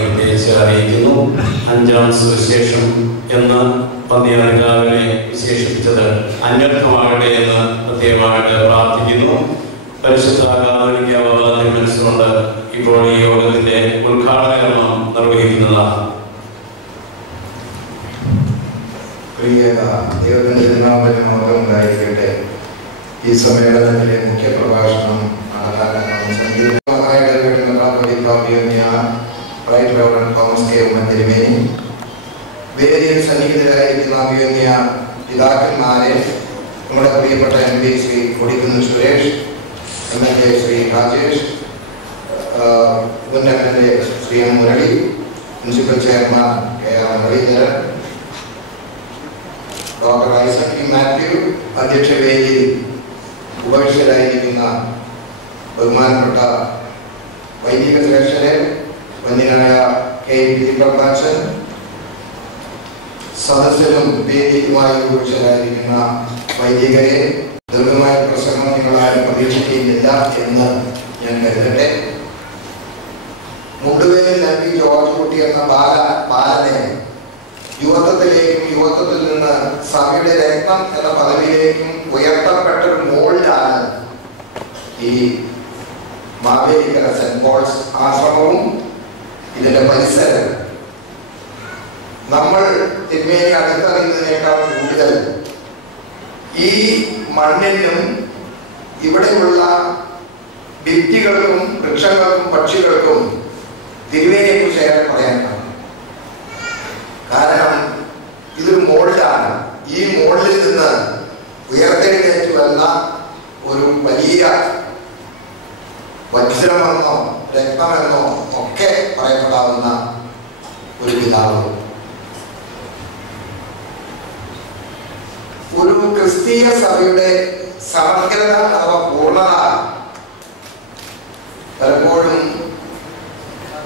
പ്രത്യേകിച്ച് അറിയിക്കുന്നു. 5-ാം സുവിശേഷം എന്ന പന്തിയാർക്കാവിനെ വിശേഷിപ്പിച്ചത് അന്വർത്ഥമാകട്ടെ എന്ന് പ്രത്യേകമായിട്ട് പ്രാർത്ഥിക്കുന്നു. പരിശുദ്ധ കാതോലിക്ക ബാബ മനസ്സുകൊണ്ട് ഇപ്പോൾ ഈ യോഗത്തിന്റെ ഉദ്ഘാടന കർമ്മം നിർവഹിക്കുന്നതാണ്. പ്രിയ ദൈവത്തിന്റെ തിരുനാമത്തിന് ഉണ്ടായിരിക്കട്ടെ. ഈ സമ്മേളനത്തിലെ മുഖ്യ പ്രഭാഷണം വേദിയിൽ സന്നിഹിതരായിരിക്കുന്ന അഭിവന്യ പിതാക്കന്മാരെ, നമ്മുടെ പ്രിയപ്പെട്ട MP ശ്രീ കൊടിക്കുന്ന് സുരേഷ്, MLA ശ്രീ രാജേഷ്, മുൻ MLA Shri M Murali, municipal chairman KR Muraleedharan, doctor Isaac P Mathew, അധ്യക്ഷ വേദിയിൽ ഉപവിഷ്ടരായിരിക്കുന്ന ബഹുമാനപ്പെട്ട വൈദിക ശ്രേഷ്ഠരെ, വന്യനായ KP ദീപകാശൻ, സദസ്യരും വേദിയുമായി ഉപവിഷ്ടരായിരിക്കുന്ന വൈദികരെ, ദീർഘമായ പ്രസംഗം നിങ്ങളാരും പ്രതീക്ഷിക്കുന്നില്ല എന്ന് ഞാൻ കരുതട്ടെ. മുണ്ടുവേലിൽ MP ജോർജ് കുട്ടി എന്ന ബാലനെ യുവത്വത്തിലേക്കും യുവത്വത്തിൽ നിന്ന് സഭയുടെ രത്നം എന്ന പദവിയിലേക്കും ഉയർത്തപ്പെട്ട ഒരു മോൾഡാണ് ഈ മാവേലിക്കര സെന്റ് പോൾസ് ആശ്രമവും ഇതിന്റെ പരിസരം. നമ്മൾ തിന്മയെ അടുത്തറിയുന്നതിനേക്കാൾ കൂടുതൽ ഈ മണ്ണിനും ഇവിടെയുള്ള ഭിത്തികൾക്കും വൃക്ഷങ്ങൾക്കും പക്ഷികൾക്കും തിരുവേലിയെ കുറിച്ച് ഏറെ പറയാനാണ്. കാരണം ഇതൊരു മോൾഡാണ്. ഈ മോൾഡിൽ നിന്ന് ഉയർത്തെഴുന്നേറ്റ് വന്ന ഒരു വലിയ വജ്രമെന്നോ രക്തമെന്നോ ഒക്കെ പറയപ്പെടാവുന്ന ഒരു പിതാവ്, ഒരു ക്രിസ്തീയ സഭയുടെ സമഗ്രത അഥവാ പൂർണ്ണത പലപ്പോഴും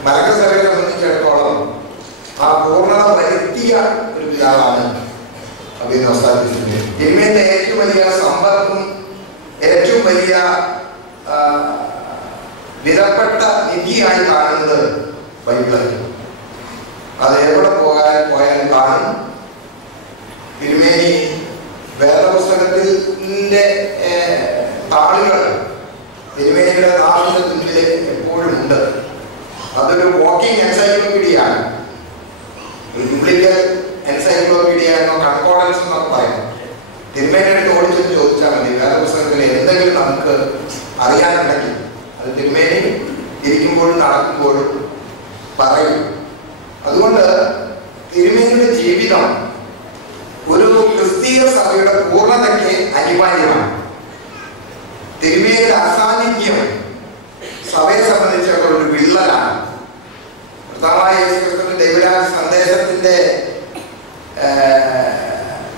മലങ്കസഭയെ സംബന്ധിച്ചിടത്തോളം ആ പൂർണ്ണത വരുത്തിയ ഒരു പിതാവാണ് അഭിനവസ്ഥാനത്തിന്റെ. തിരുമേന്റെ ഏറ്റവും വലിയ സമ്പത്തും ഏറ്റവും വലിയ വിലപ്പെട്ട നിധിയായി കാണുന്നത് ബൈബിളായിരുന്നു. അത് എവിടെ പോയാലും കാണും. തിരുമേനി വേദപുസ്തകത്തിന്റെ താളുകൾ തിരുമേനിയുടെ നാവിന്റെ തുമ്പിൽ എപ്പോഴും ഉണ്ട്. അതൊരു വാക്കിംഗ് എൻസൈക്ലോപീഡിയയാണ്. ഒരു ബിബ്ലിക്കൽ എൻസൈക്ലോപീഡിയ എന്നോ കൺകോർഡൻസ് എന്നൊക്കെ പറയുന്നു. തിരുമേനിയുടെ ഓടിച്ച് ചോദിച്ചാൽ മതി, വേദപുസ്തകത്തിൽ എന്തെങ്കിലും നമുക്ക് അറിയാനുണ്ടെങ്കിൽ അത് തിരുമേനി ഇരിക്കുമ്പോഴും നടക്കുമ്പോഴും പറയും. അതുകൊണ്ട് തിരുമേനിയുടെ ജീവിതം ഒരു ക്രിസ്തീയ സഭയുടെ പൂർണ്ണതയ്ക്ക് അനിവാര്യമാണ്. തിരുമേനിയുടെ അസാന്നിധ്യം സഭയെ സംബന്ധിച്ചിടത്തോളം ഒരു വിള്ള വിള്ളലാണ്. കർത്താവായ യേശുക്രിസ്തുവിന്റെ ദൈവരാജ സന്ദേശത്തിന്റെ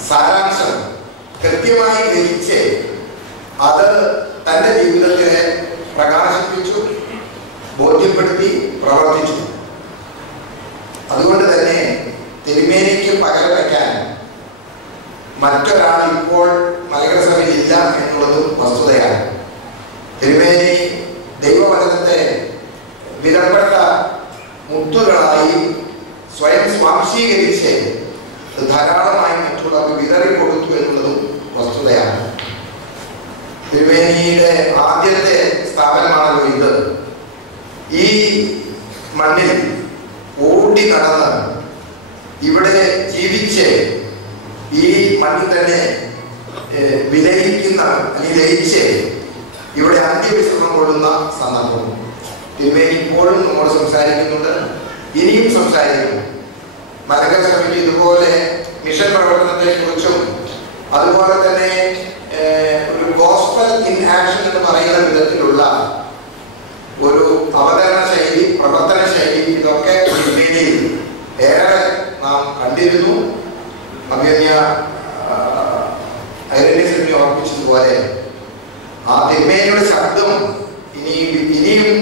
സാരാംശം കൃത്യമായി ഗ്രഹിച്ച് അത് തൻ്റെ ജീവിതത്തിനെ പ്രകാശിപ്പിച്ചു, ബോധ്യപ്പെടുത്തി, പ്രവർത്തിച്ചു. അതുകൊണ്ട് തന്നെ തിരുമേനിക്ക് പകരം വയ്ക്കാൻ മറ്റൊരാൾ ഇപ്പോൾ മലങ്കര സഭയിൽ ഇല്ല എന്നുള്ളതും വസ്തുതയാണ്. തിരുമേനി ദൈവവചനത്തെ വിലപ്പെട്ട മുത്തുകളായി സ്വയം സ്വാംശീകരിച്ച് ധാരാളമായി മറ്റുള്ളവർക്ക് വിതറിക്കൊടുത്തു എന്നുള്ളതും വസ്തുതയാണ്. തിരുമേനിയുടെ ആദ്യത്തെ സ്ഥാപനമാണല്ലോ ഇത്. ഈ മണ്ണിൽ ഓടി നടന്ന് ഇവിടെ ജീവിച്ച് ഈ മണ്ണിൽ തന്നെ വിലയിക്കുന്ന അല്ലെങ്കിൽ ലയിച്ച് ഇവിടെ അന്ത്യവിശ്രമം കൊള്ളുന്ന സന്ദർഭം തിരുമേനി ഇപ്പോഴും നമ്മോട് സംസാരിക്കുന്നുണ്ട്, ഇനിയും സംസാരിക്കും. മലങ്കര സഭയ്ക്ക് ഇതുപോലെ മിഷൻ പ്രവർത്തനത്തെ കുറിച്ചും അതുപോലെ തന്നെ ഒരു ഗോസ്പൽ ഇൻ ആക്ഷൻ എന്ന് പറയുന്ന വിധത്തിലുള്ള ഒരു അവതരണ ശൈലി, പ്രവർത്തന ശൈലി, ഇതൊക്കെ തിരുമേനിയിൽ ഏറെ നാം കണ്ടിരുന്നു. അഭിമന്യ ഐരണ്യസിനെ ഓർപ്പിച്ചതുപോലെ ആ തിരുമേനിയുടെ ശബ്ദം ഇനിയും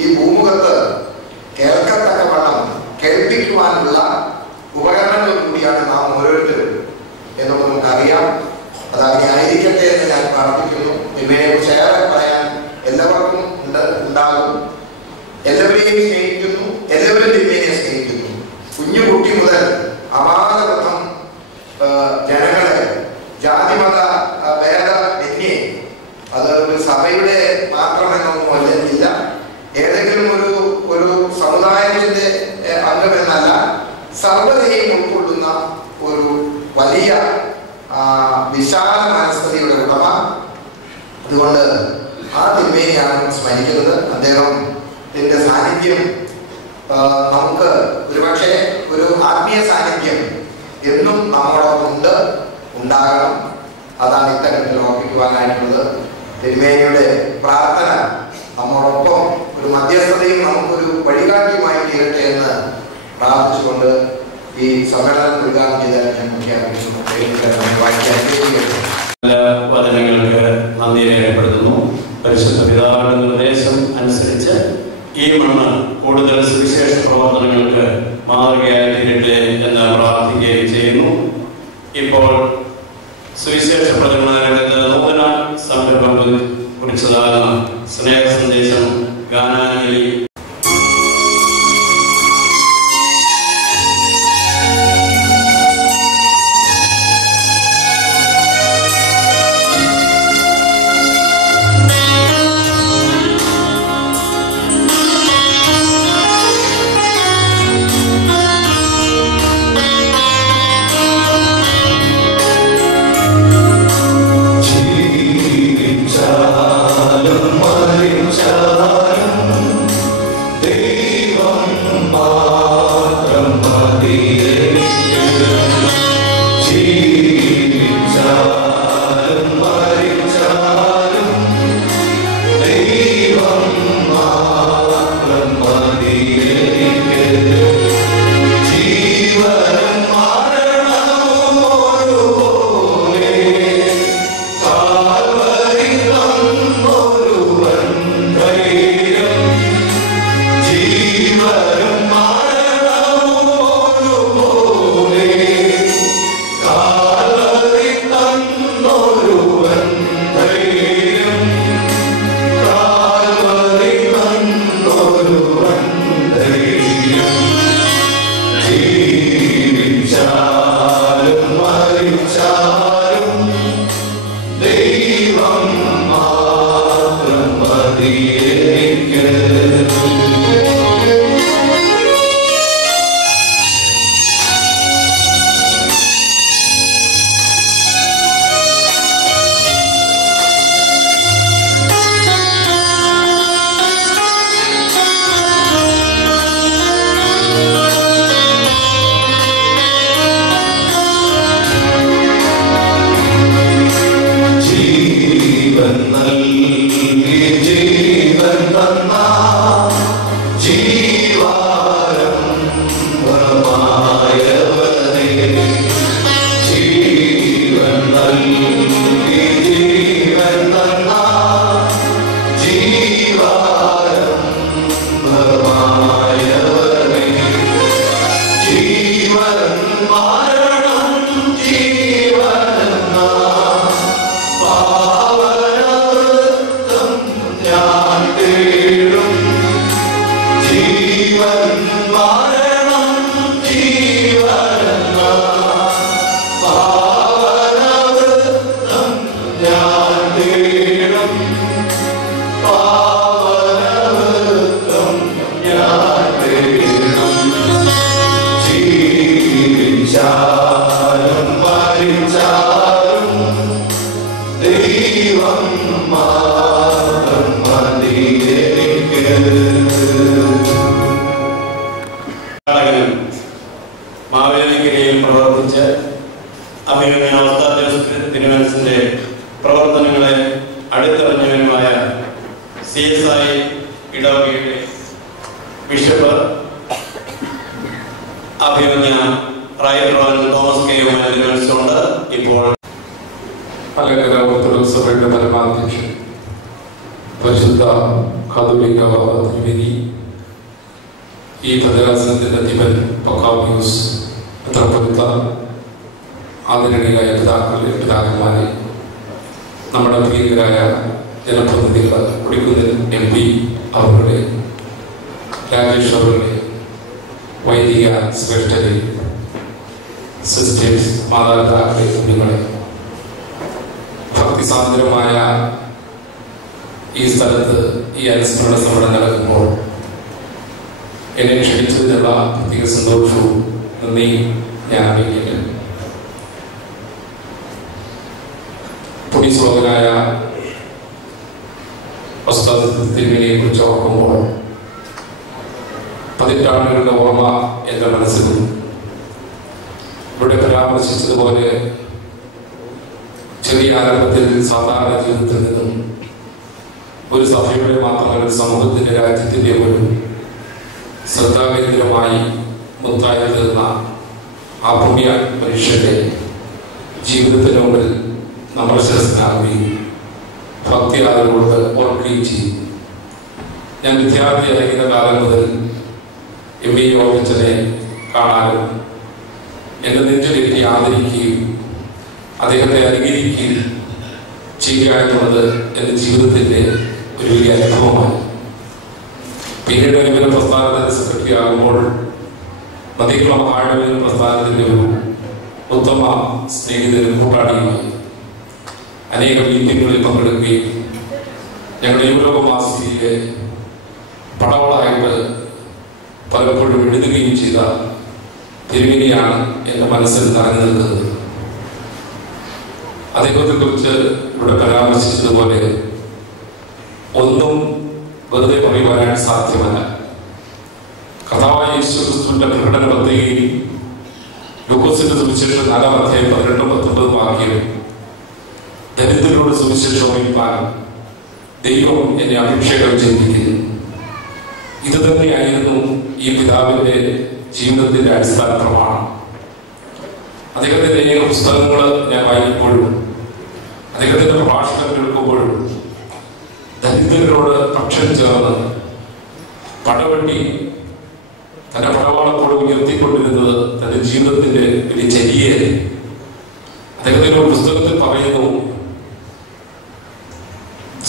ഈ ഭൂമുഖത്ത് കേൾക്കത്തക്കവണ്ണം കേൾപ്പിക്കുവാനുള്ള ഉപകരണങ്ങൾ കൂടിയാണ് നാം ഓരോരുത്തരും എന്നുള്ളത് നമുക്കറിയാം. അതങ്ങനെ ആയിരിക്കട്ടെ എന്ന് ഞാൻ പ്രാർത്ഥിക്കുന്നു. തിരുമേനിയെ കുറിച്ച് ഏറെ പറയാൻ എല്ലാവർക്കും ഉണ്ടാകും. എല്ലാവരെയും സ്നേഹിക്കുന്നു, എല്ലാവരും തിരുമേനിയെ സ്നേഹിക്കുന്നു. കുഞ്ഞു കുട്ടി മുതൽ അപാരബദ്ധം ജനങ്ങളെ ജാതിമത ഭേദമന്യേ, അത് ഒരു സഭയുടെ മാത്രമെന്നൊന്നുമല്ല, ഇല്ല ഏതെങ്കിലും ഒരു സമുദായത്തിന്റെ അംഗമെന്നല്ല, സർവ്വതയും ഉൾക്കൊള്ളുന്ന ഒരു വലിയ വിശാല മനസ്കതയുടെ ഉടമ. അതുകൊണ്ട് ആ തിരുമേനിയാണ് സ്മരിക്കുന്നത്. അദ്ദേഹത്തിന്റെ സാന്നിധ്യം നമുക്ക് ഒരുപക്ഷെ ഒരു ആത്മീയ സാന്നിധ്യം എന്നും നമ്മളോടൊപ്പം ഉണ്ടാകണം. അതാണ് ഇത്തരത്തിൽ ഓർപ്പിക്കുവാനായിട്ടുള്ളത്. തിരുമേനിയുടെ പ്രാർത്ഥന നമ്മോടൊപ്പം ഒരു മധ്യസ്ഥതയും നമുക്കൊരു വഴികാട്ടിയുമായി തീരട്ടെ എന്ന് പ്രാർത്ഥിച്ചുകൊണ്ട് ഈ സമ്മേളനം ഉദ്ഘാടനം ചെയ്താൽ ഞാൻ പ്രഖ്യാപിക്കുന്നു. വചനങ്ങൾക്ക് നന്ദി രേഖപ്പെടുത്തുന്നു. പരിശുദ്ധ പിതാവിന്റെ നിർദ്ദേശം അനുസരിച്ച് ഈ മണ്ണ് കൂടുതൽ സുവിശേഷ പ്രവർത്തനങ്ങൾക്ക് മാതൃകയായി തീരട്ടെ എന്ന് പ്രാർത്ഥിക്കുകയും ചെയ്യുന്നു. ഇപ്പോൾ സുവിശേഷ പ്രചരണ രംഗത്ത് നൂതന സംരംഭം കുറിച്ചതാകുന്ന സ്നേഹ സന്ദേശം ഗാനാഞ്ജലി ജീവൻ നൽകി മാവേലിക്കരയിൽ പ്രവർത്തിച്ച് തിരുമനസിന്റെ പ്രവർത്തനങ്ങളെ അടുത്തറിഞ്ഞവനുമായ CSI ഇടവകയുടെ ബിഷപ്പ് അഭിമന്യ റൈറ്റ് റവറൻഡ് തോമസ് കെ യുമായി തിരുമനസുണ്ട്. ഇപ്പോൾ മലങ്കര ഓർത്തഡോക്സ് സഭയുടെ പരമാധ്യക്ഷൻ പരിശുദ്ധ കാതോലിക്ക തിരുമേനി, ഈ ഭദ്രാസനത്തിന്റെ അധിപൻ പക്കാവിയൂസ് മെത്രാപ്പൊലീത്ത, ആദരണീയരായ പിതാക്കന്മാരെ, നമ്മുടെ പ്രിയങ്കരായ ജനപ്രതിനിധികൾ, കൊടിക്കുന്നിൽ MP അവരുടെ, രാജേഷ് അവരുടെ, വൈദിക ശ്രേഷ്ഠരെ, സിസ്റ്റേഴ്സ്, മാതാപിതാക്കളെ, കുഞ്ഞുങ്ങളെ, ഭക്തിസാന്ദ്രമായ ഈ സ്ഥലത്ത് ഈ അനുസ്മരണ സമ്മേളനം നടക്കുമ്പോൾ എന്നെ ക്ഷണിച്ചതിനുള്ള പ്രത്യേക സന്തോഷവും നന്ദി ഞാൻ അറിയിക്കട്ടെ. പുണ്യശ്ലോകനായ ഉസ്താദ് തിരുമേനിയെ കുറിച്ച് ഓർക്കുമ്പോൾ 18 ആണ്ടുകളുടെ ഓർമ്മ എൻ്റെ മനസ്സിലും ഇവിടെ പരാമർശിച്ചതുപോലെ ചെറിയ ആരംഭത്തിൽ സാധാരണ ജീവിതത്തിൽ നിന്നും ഒരു സഭയുടെ മാത്രമല്ല ഒരു സമൂഹത്തിന്റെ രാജ്യത്തിന്റെ ഒരു ശ്രദ്ധാകേന്ദ്രമായി മുത്തായി തീർന്ന ആ പുണ്യ മനുഷ്യന്റെ ജീവിതത്തിന് മുമ്പിൽ നമ്മൾ ശ്രദ്ധനാകുകയും ഭക്തി ആദരവോട് ഓർക്കുകയും ചെയ്യും. ഞാൻ വിദ്യാർത്ഥിയായിരിക്കുന്ന കാലം മുതൽ MA യോഗച്ചനെ കാണാനും എന്റെ നെഞ്ചിലേക്ക് ആദരിക്കുകയും അദ്ദേഹത്തെ അനുകരിക്കുകയും ചെയ്യുക എന്നുള്ളത് എൻ്റെ ജീവിതത്തിൻ്റെ ഒരു വലിയ അനുഭവമാണ്. പിന്നീട് വിവര പ്രസ്ഥാനത്തിന്റെ സെക്രട്ടറി ആകുമ്പോൾ മതിക്രമമായ വിവര പ്രസ്ഥാനത്തിന്റെ ഒരു ഉത്തമ സ്നേഹിതരും കൂട്ടാളിയുമായി അനേക മീറ്റിങ്ങുകളിൽ പങ്കെടുക്കുകയും ഞങ്ങളുടെ യൂറോപ്പ് മാസികയിലെ പടവളായിട്ട് പലപ്പോഴും എഴുതുകയും ചെയ്ത തിരുമേനിയാണ് എൻ്റെ മനസ്സിൽ നിറഞ്ഞു നിൽക്കുന്നത്. അദ്ദേഹത്തെ കുറിച്ച് ഇവിടെ പരാമർശിച്ചതുപോലെ ഒന്നും വെറുതെ പറയുവാനായിട്ട് സാധ്യമല്ല. കർത്താവായ യേശുക്രിസ്തുവിന്റെ പ്രകടന പത്രികയിൽ ലൂക്കോസിന്റെ സുവിശേഷം 4-ാം അധ്യായം 18-19 വാക്യം, ദരിദ്രരോട് സുവിശേഷം അറിയിപ്പാൻ ദൈവം എന്നെ അഭിഷേകം ചെയ്തിരിക്കുന്നു. ഇത് തന്നെയായിരുന്നു ഈ പിതാവിന്റെ ജീവിതത്തിന്റെ അടിസ്ഥാന പ്രമാണം. അദ്ദേഹത്തിന്റെ അനേക പുസ്തകങ്ങൾ ഞാൻ വായിക്കുമ്പോഴും അദ്ദേഹത്തിന്റെ പ്രഭാഷണം കേൾക്കുമ്പോഴും ദരിദ്രരോട് പക്ഷം ചേർന്ന് പടവെട്ടി തന്റെ പടവാളത്തോട് ഉയർത്തിക്കൊണ്ടിരുന്നത് തന്റെ ജീവിതത്തിന്റെ വലിയ ചര്യയെ അദ്ദേഹത്തിന്റെ ഒരു പുസ്തകത്തിൽ പറയുന്നു,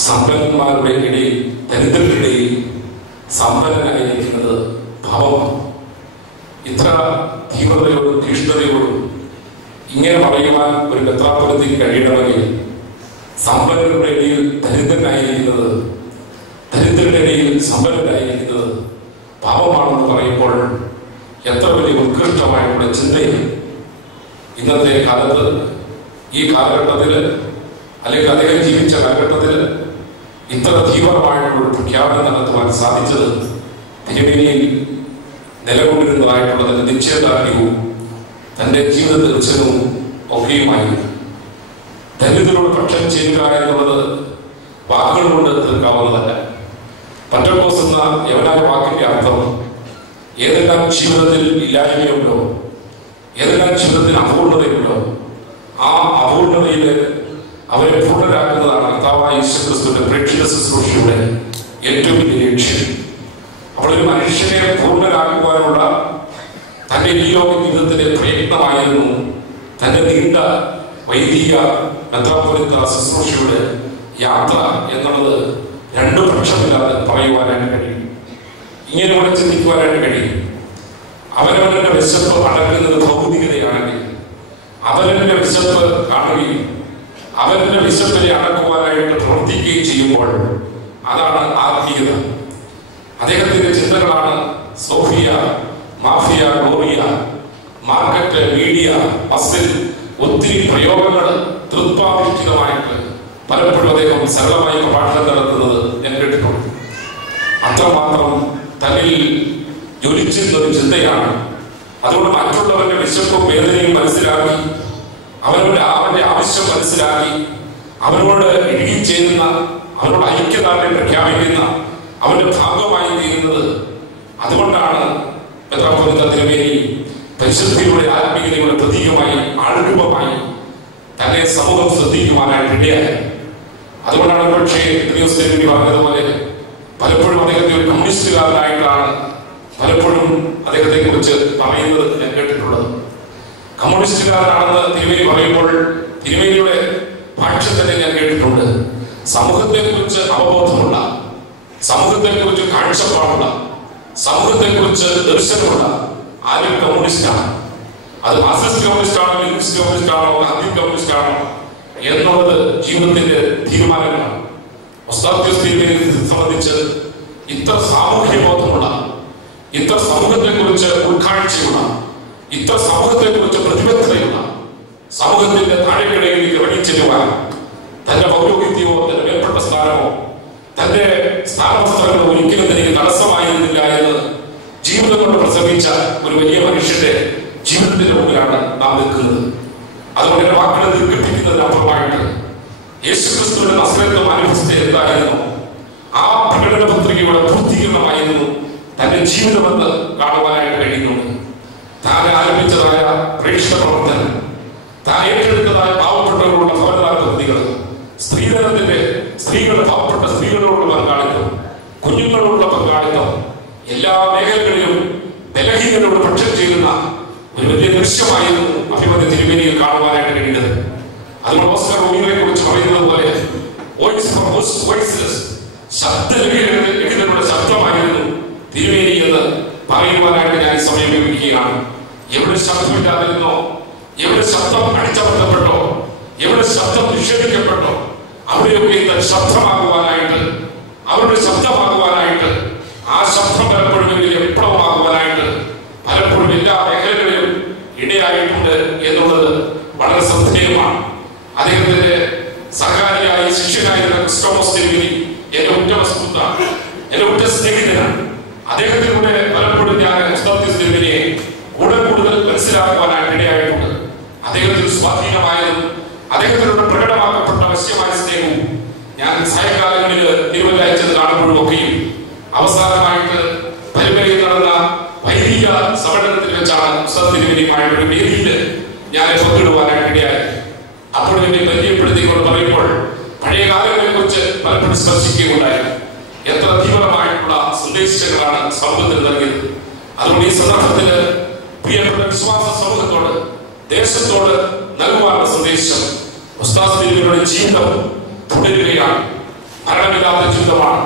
സമ്പന്നന്മാരുടെ ഇടയിൽ ദരിദ്രരുടെ ഇടയിൽ സമ്പന്നനായിരിക്കുന്നത് ഭാവമാണ്. ഇത്ര തീവ്രതയോടും തീഷ്ണതയോടും ഇങ്ങനെ പറയുവാൻ ഒരു മെത്രാപ്പൊലീത്തയ്ക്ക് കഴിയണമെങ്കിൽ സമ്പന്നരുടെ ഇടയിൽ ദരിദ്രനായിരിക്കുന്നത്, ദരിദ്രരുടെ ഇടയിൽ സമ്പന്നനായിരിക്കുന്നത് പാപമാണെന്ന് പറയുമ്പോൾ എത്ര വലിയ ഉത്കൃഷ്ടമായിട്ടുള്ള ചിന്തയാണ്. ഇന്നത്തെ കാലത്ത് ഈ കാലഘട്ടത്തിൽ അല്ലെങ്കിൽ അദ്ദേഹം ജീവിച്ച കാലഘട്ടത്തിൽ ഇത്ര തീവ്രമായിട്ടുള്ള പ്രഖ്യാപനം നടത്തുവാൻ സാധിച്ചത് തിരുമേനിയിൽ നിലകൊണ്ടിരുന്നതായിട്ടുള്ള തന്റെ നിശ്ചയദാർഢ്യവും തന്റെ ജീവിത ദർശനവും ഒക്കെയുമായിരുന്നു. ദരിദ്രരോട് പക്ഷം ചെയ്യുക എന്നുള്ളത് വാക്കുകൾ കൊണ്ട് തീർക്കാവുന്നതല്ല. പറ്റക്കോസ് എന്ന യവനായ വാക്കിന്റെ അർത്ഥം ഏതെല്ലാം ജീവിതത്തിൽ ഇല്ലായ്മയുണ്ടോ, ഏതെല്ലാം ജീവിതത്തിൽ അപൂർണതയുണ്ടോ, ആ അപൂർണതയിൽ അവരെ പൂർണ്ണരാക്കുന്നതാണ് കർത്താവായ യേശുക്രിസ്തുവിന്റെ പ്രേക്ഷിത ശുശ്രൂഷയുടെ ഏറ്റവും വലിയ ലക്ഷ്യം. അവളൊരു മനുഷ്യനെ പൂർണ്ണരാക്കുവാനുള്ള തന്റെ ഈ ലോക ജീവിതത്തിന്റെ പ്രയത്നമായിരുന്നു തന്റെ നീണ്ട വൈദിക മെത്രാപ്പൊലീത്ത ശുശ്രൂഷയുടെ യാത്ര എന്നുള്ളത് രണ്ടു പക്ഷമില്ലാതെ പറയുവാനായിട്ട് കഴിയും. ഇങ്ങനെ കൂടെ ചിന്തിക്കുവാനായിട്ട് കഴിയും. അവരവരുടെ വിശപ്പ് അടക്കുന്നത് ഭൗതികതയാണെങ്കിൽ അവരവന്റെ വിശപ്പ് കാണുകയും അവരുടെ വിശപ്പിനെ അടക്കുവാനായിട്ട് പ്രവർത്തിക്കുകയും ചെയ്യുമ്പോൾ അതാണ് ആത്മീയത. അദ്ദേഹത്തിന്റെ ചിന്തകളാണ് Sophia, mafia, gloria, market, media, muscle, ഒത്തിരി പ്രയോഗങ്ങൾ തൃത്വാധിഷ്ഠിതമായിട്ട് പലപ്പോഴും അദ്ദേഹം സരളമായി പ്രഭാഷണം നടത്തുന്നത് ഞാൻ കേട്ടിട്ടുണ്ട്. അത്രമാത്രം തന്നിൽ ജ്വലിച്ചിരുന്നൊരു ചിന്തയാണ്. അതുകൊണ്ട് മറ്റുള്ളവരുടെ വിശപ്പും വേദനയും മനസ്സിലാക്കി, അവരുടെ ആവശ്യം മനസ്സിലാക്കി, അവരോട് ഇഴുകിച്ചേരുന്ന, അവരോട് ഐക്യദാർഢ്യം പ്രഖ്യാപിക്കുന്ന, അവരുടെ ഭാഗമായി തീരുന്നത്. അതുകൊണ്ടാണ് മെത്രാപ്പോലീത്ത തിരുമേനി പരിശുദ്ധിയുടെ ആത്മീയതയുടെ പ്രതീകമായി, ആൾരൂപമായി തന്നെ സമൂഹം ശ്രദ്ധിക്കുവാനായിട്ട് ഇടയായി. അതുകൊണ്ടാണ് പക്ഷേ തിരുമേനി പറഞ്ഞതുപോലെ പലപ്പോഴും അദ്ദേഹത്തെ ഒരു കമ്മ്യൂണിസ്റ്റുകാരനായിട്ടാണ് പലപ്പോഴും അദ്ദേഹത്തെ കുറിച്ച് പറയുന്നത് ഞാൻ കേട്ടിട്ടുള്ളത്. കമ്മ്യൂണിസ്റ്റുകാരനാണെന്ന് തിരുമേനി പറയുമ്പോൾ തിരുമേനിയുടെ ഭാഷ തന്നെ ഞാൻ കേട്ടിട്ടുണ്ട്. സമൂഹത്തെ കുറിച്ച് അവബോധമുള്ള, സമൂഹത്തെ കുറിച്ച് കാഴ്ചപ്പാടുള്ള, സമൂഹത്തെ കുറിച്ച് ദർശനമുള്ള ആരും കമ്മ്യൂണിസ്റ്റാണ്. അത് മാർക്സിസ്റ്റ് കമ്മ്യൂണിസ്റ്റ് ആണോ, ലെനിനിസ്റ്റ് കമ്മ്യൂണിസ്റ്റ് ആണോ, ഗാന്ധി കമ്മ്യൂണിസ്റ്റ് ആണോ എന്നുള്ളത് ജീവിതത്തിന്റെ തീരുമാനങ്ങളാണ്. തിരുമേനിയെ സംബന്ധിച്ച് ഇത്ര സാമൂഹ്യ ബോധമുള്ള, ഇത്ര സമൂഹത്തെ കുറിച്ച് ഉൾക്കാഴ്ചയുള്ള, ഇത്ര സമൂഹത്തെ കുറിച്ച് പ്രതിബദ്ധതയുള്ള, സമൂഹത്തിന്റെ താഴെക്കിടയിലേക്ക് ഇറങ്ങിച്ചെല്ലുവാൻ തന്റെ പൗരോഹിത്യമോ തന്റെ മേൽപ്പെട്ട സ്ഥാനമോ തന്റെ സ്ഥാനവസ്ത്രങ്ങളോ ഒരിക്കലും തനിക്ക് തടസ്സമായിരുന്നില്ല എന്ന് ജീവിതം കൊണ്ട് പ്രസംഗിച്ച ഒരു വലിയ മനുഷ്യന്റെ ജീവിതത്തിന്റെ മുമ്പിലാണ് നാം നിൽക്കുന്നത്. അതുകൊണ്ട് എന്റെ വാക്കുകളെ ദീർഘിപ്പിക്കുന്നതിനപ്പുറമായിട്ട് യേശുക്രിസ്തുവിന്റെ നസ്രയത്വ മാനിഫെസ്റ്റോ എന്തായിരുന്നു, ആ പ്രകടന പത്രികയുടെ പൂർത്തീകരണമായിരുന്നു തന്റെ ജീവിതമെന്ന് കാണുവാനായിട്ട് കഴിയുന്നുണ്ട്. താൻ ആരംഭിച്ചതായ പ്രേക്ഷിത പ്രവർത്തനം, താൻ ഏറ്റെടുത്തതായ പാവപ്പെട്ടവരോടുള്ള ഭവനദാന പദ്ധതികൾ, സ്ത്രീകളുടെ പാവപ്പെട്ട സ്ത്രീകളോടുള്ള പങ്കാളിത്തം, കുഞ്ഞുങ്ങളോടുള്ള പങ്കാളിത്തം, എല്ലാ മേഖലകളിലും ബലഹീനരോട് പക്ഷം ചെയ്യുന്ന ഒരു വലിയ ദൃശ്യമായിരുന്നു അഭിമന്യ തിരുമേനിയിൽ കാണുവാനായിട്ട് കഴിയുന്നത്. അതുകൊണ്ട് ഓസ്കർ റൂമിനെ കുറിച്ച് പറയുന്നത് പോലെ ശബ്ദരഹിതരുടെ ശബ്ദമായിരുന്നു തിരുമേനി എന്ന് പറയുവാനായിട്ട് ഞാൻ സമയം ഉപയോഗിക്കുകയാണ്. എവിടെ ശബ്ദമില്ലാതിരുന്നോ, എവിടെ ശബ്ദം അടിച്ചമർത്തപ്പെട്ടോ, എവിടെ ശബ്ദം നിഷേധിക്കപ്പെട്ടോ അവിടെയൊക്കെ ശബ്ദമാകുവാനായിട്ട്, അവരുടെ ശബ്ദമാകുവാനായിട്ട്, ആ ശബ്ദം പലപ്പോഴും വലിയ വിപ്ലവമാകുവാനായിട്ട് പലപ്പോഴും എല്ലാ മേഖലകളിലും ഇടയായിട്ടുണ്ട് എന്നുള്ളത് വളരെ ശ്രദ്ധേയമാണ്. അദ്ദേഹത്തിന്റെ സഹകാരിയായ ശിഷ്യനായിരുന്ന ക്രിസ്റ്റോമസ് തിരുമേനി എന്റെ ഉറ്റ സുഹൃത്താണ്, എന്റെ ഉറ്റ സ്നേഹിതനാണ്. അദ്ദേഹത്തിലൂടെ പലപ്പോഴും ഞാൻ തിരുമേനിയെ കൂടുതൽ മനസ്സിലാക്കുവാനായിട്ട് ഇടയായിട്ടുണ്ട്. അദ്ദേഹത്തിന് സ്വാധീനമായതും അദ്ദേഹത്തിലൂടെ പ്രകടമാക്കപ്പെട്ട വശ്യമായ സ്നേഹവും ഞാൻ സായകാലങ്ങളിൽ തിരുവല്ല അയച്ചത് കാണുമ്പോഴും ഒക്കെയും അവസാനമായിട്ട് പരിമലയിൽ നടന്ന വൈദിക സമ്മേളനത്തിൽ വെച്ചാണ് തിരുമേനിയുമായിട്ടൊരു വേദിയിൽ ഞാൻ പങ്കിടുവാനായിട്ട് ഇടയായി. അപ്പോൾ എന്നെ പരിചയപ്പെടുത്തിക്കൊണ്ട് പറയുമ്പോൾ പഴയ കാലങ്ങളെ കുറിച്ച് പലപ്പോഴും സ്പർശിക്കുകയുണ്ടായി. എത്ര തീവ്രമായിട്ടുള്ള സന്ദേശങ്ങളാണ് സമൂഹത്തിൽ നൽകിയത്. അതുകൊണ്ട് ഈ സന്ദർഭത്തിൽ പ്രിയപ്പെട്ട വിശ്വാസ സമൂഹത്തോട്, ദേശത്തോട് നൽകുവാനുള്ള സന്ദേശം തിരുമേനിയുടെ ജീവിതം തുടരുകയാണ്. മരണമില്ലാത്ത ജീവിതമാണ്.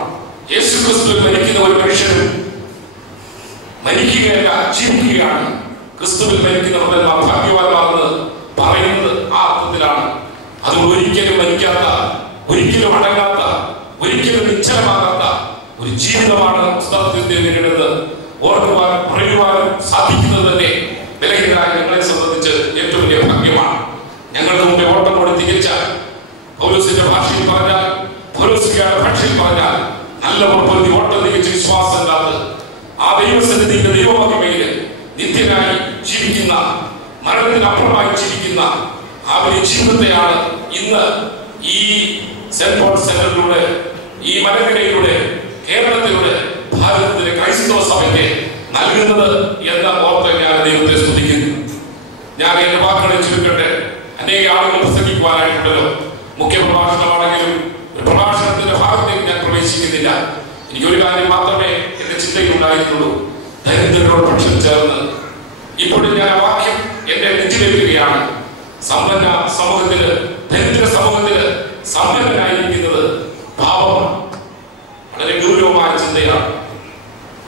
യേശുക്രിസ്തുവിൽ മരിക്കുന്ന ഒരു മനുഷ്യനും മരിക്കുകയല്ല, ജീവിക്കുകയാണ്. ക്രിസ്തുവിൽ മരിക്കുന്നവരെല്ലാം ഭാഗ്യവാന്മാരെന്ന് പറയുന്നത് ആ അർത്ഥത്തിലാണ്. അത് ഒരിക്കലും മരിക്കാത്ത, ഒരിക്കലും അടങ്ങാത്ത, ഒരിക്കലും നിശ്ചലമാകാത്ത ഒരു ജീവിതമാണ് തിരുമേനിയുടേത്. ഓർക്കുവാൻ, പറയുവാനും സാധിക്കുന്നത് തന്നെ ബലഹീനരായ ഞങ്ങളെ സംബന്ധിച്ച് ഏറ്റവും വലിയ ഭാഗ്യമാണ്. ഞങ്ങളുടെ മുമ്പേ ഓട്ടം കൂടി തികച്ച പൗലോസിന്റെ ഭാഷയിൽ പറഞ്ഞാൽ, പൗലോസിന്റെ ഭാഷയിൽ പറഞ്ഞാൽ നല്ല ഉറപ്പൊരുത്തി ഓട്ടം തികച്ച വിശ്വാസമില്ലാത്ത ആ ദൈവസന്നിധിയുടെ ദൈവമഹിമയില് നിത്യനായി ജീവിക്കുന്ന, മരണത്തിനപ്പുറമായി ജീവിക്കുന്ന ആ ഒരു ജീവിതത്തെയാണ് ഇന്ന് ഈ സെന്റ് പോൾ സെന്ററിലൂടെ, ഈ മലനിരയിലൂടെ, കേരളത്തിലൂടെ ഭാരതത്തിലെ ക്രൈസ്തവ സഭയ്ക്ക് നൽകുന്നത് എന്ന ഓർത്ത് ഞാൻ ദൈവത്തെ സ്തുതിക്കുന്നു. ഞാൻ എന്റെ വാക്കുകളെ ചുരുക്കട്ടെ. അനേക ആളുകൾ പ്രസംഗിക്കുവാനായിട്ടുണ്ടല്ലോ. മുഖ്യ പ്രഭാഷണമാണെങ്കിലും ഒരു പ്രഭാഷണത്തിന്റെ ഭാഗത്തേക്ക് ഞാൻ പ്രവേശിക്കുന്നില്ല. എനിക്കൊരു കാര്യം മാത്രമേ എന്റെ ചിന്തയിൽ ഉണ്ടായിട്ടുള്ളൂ. ദരിദ്രരോട് പക്ഷം ചേർന്ന് ഇപ്പോഴും ഞാൻ ആ വാക്യം എന്റെ നെഞ്ചിലേക്കുകയാണ്. സമ്പന്ന സമൂഹത്തില്, ദരിദ്ര സമൂഹത്തില് സമ്പന്നനായിരിക്കുന്നത് പാപമാണ്. വളരെ ഗൗരവമായ ചിന്തയാണ്.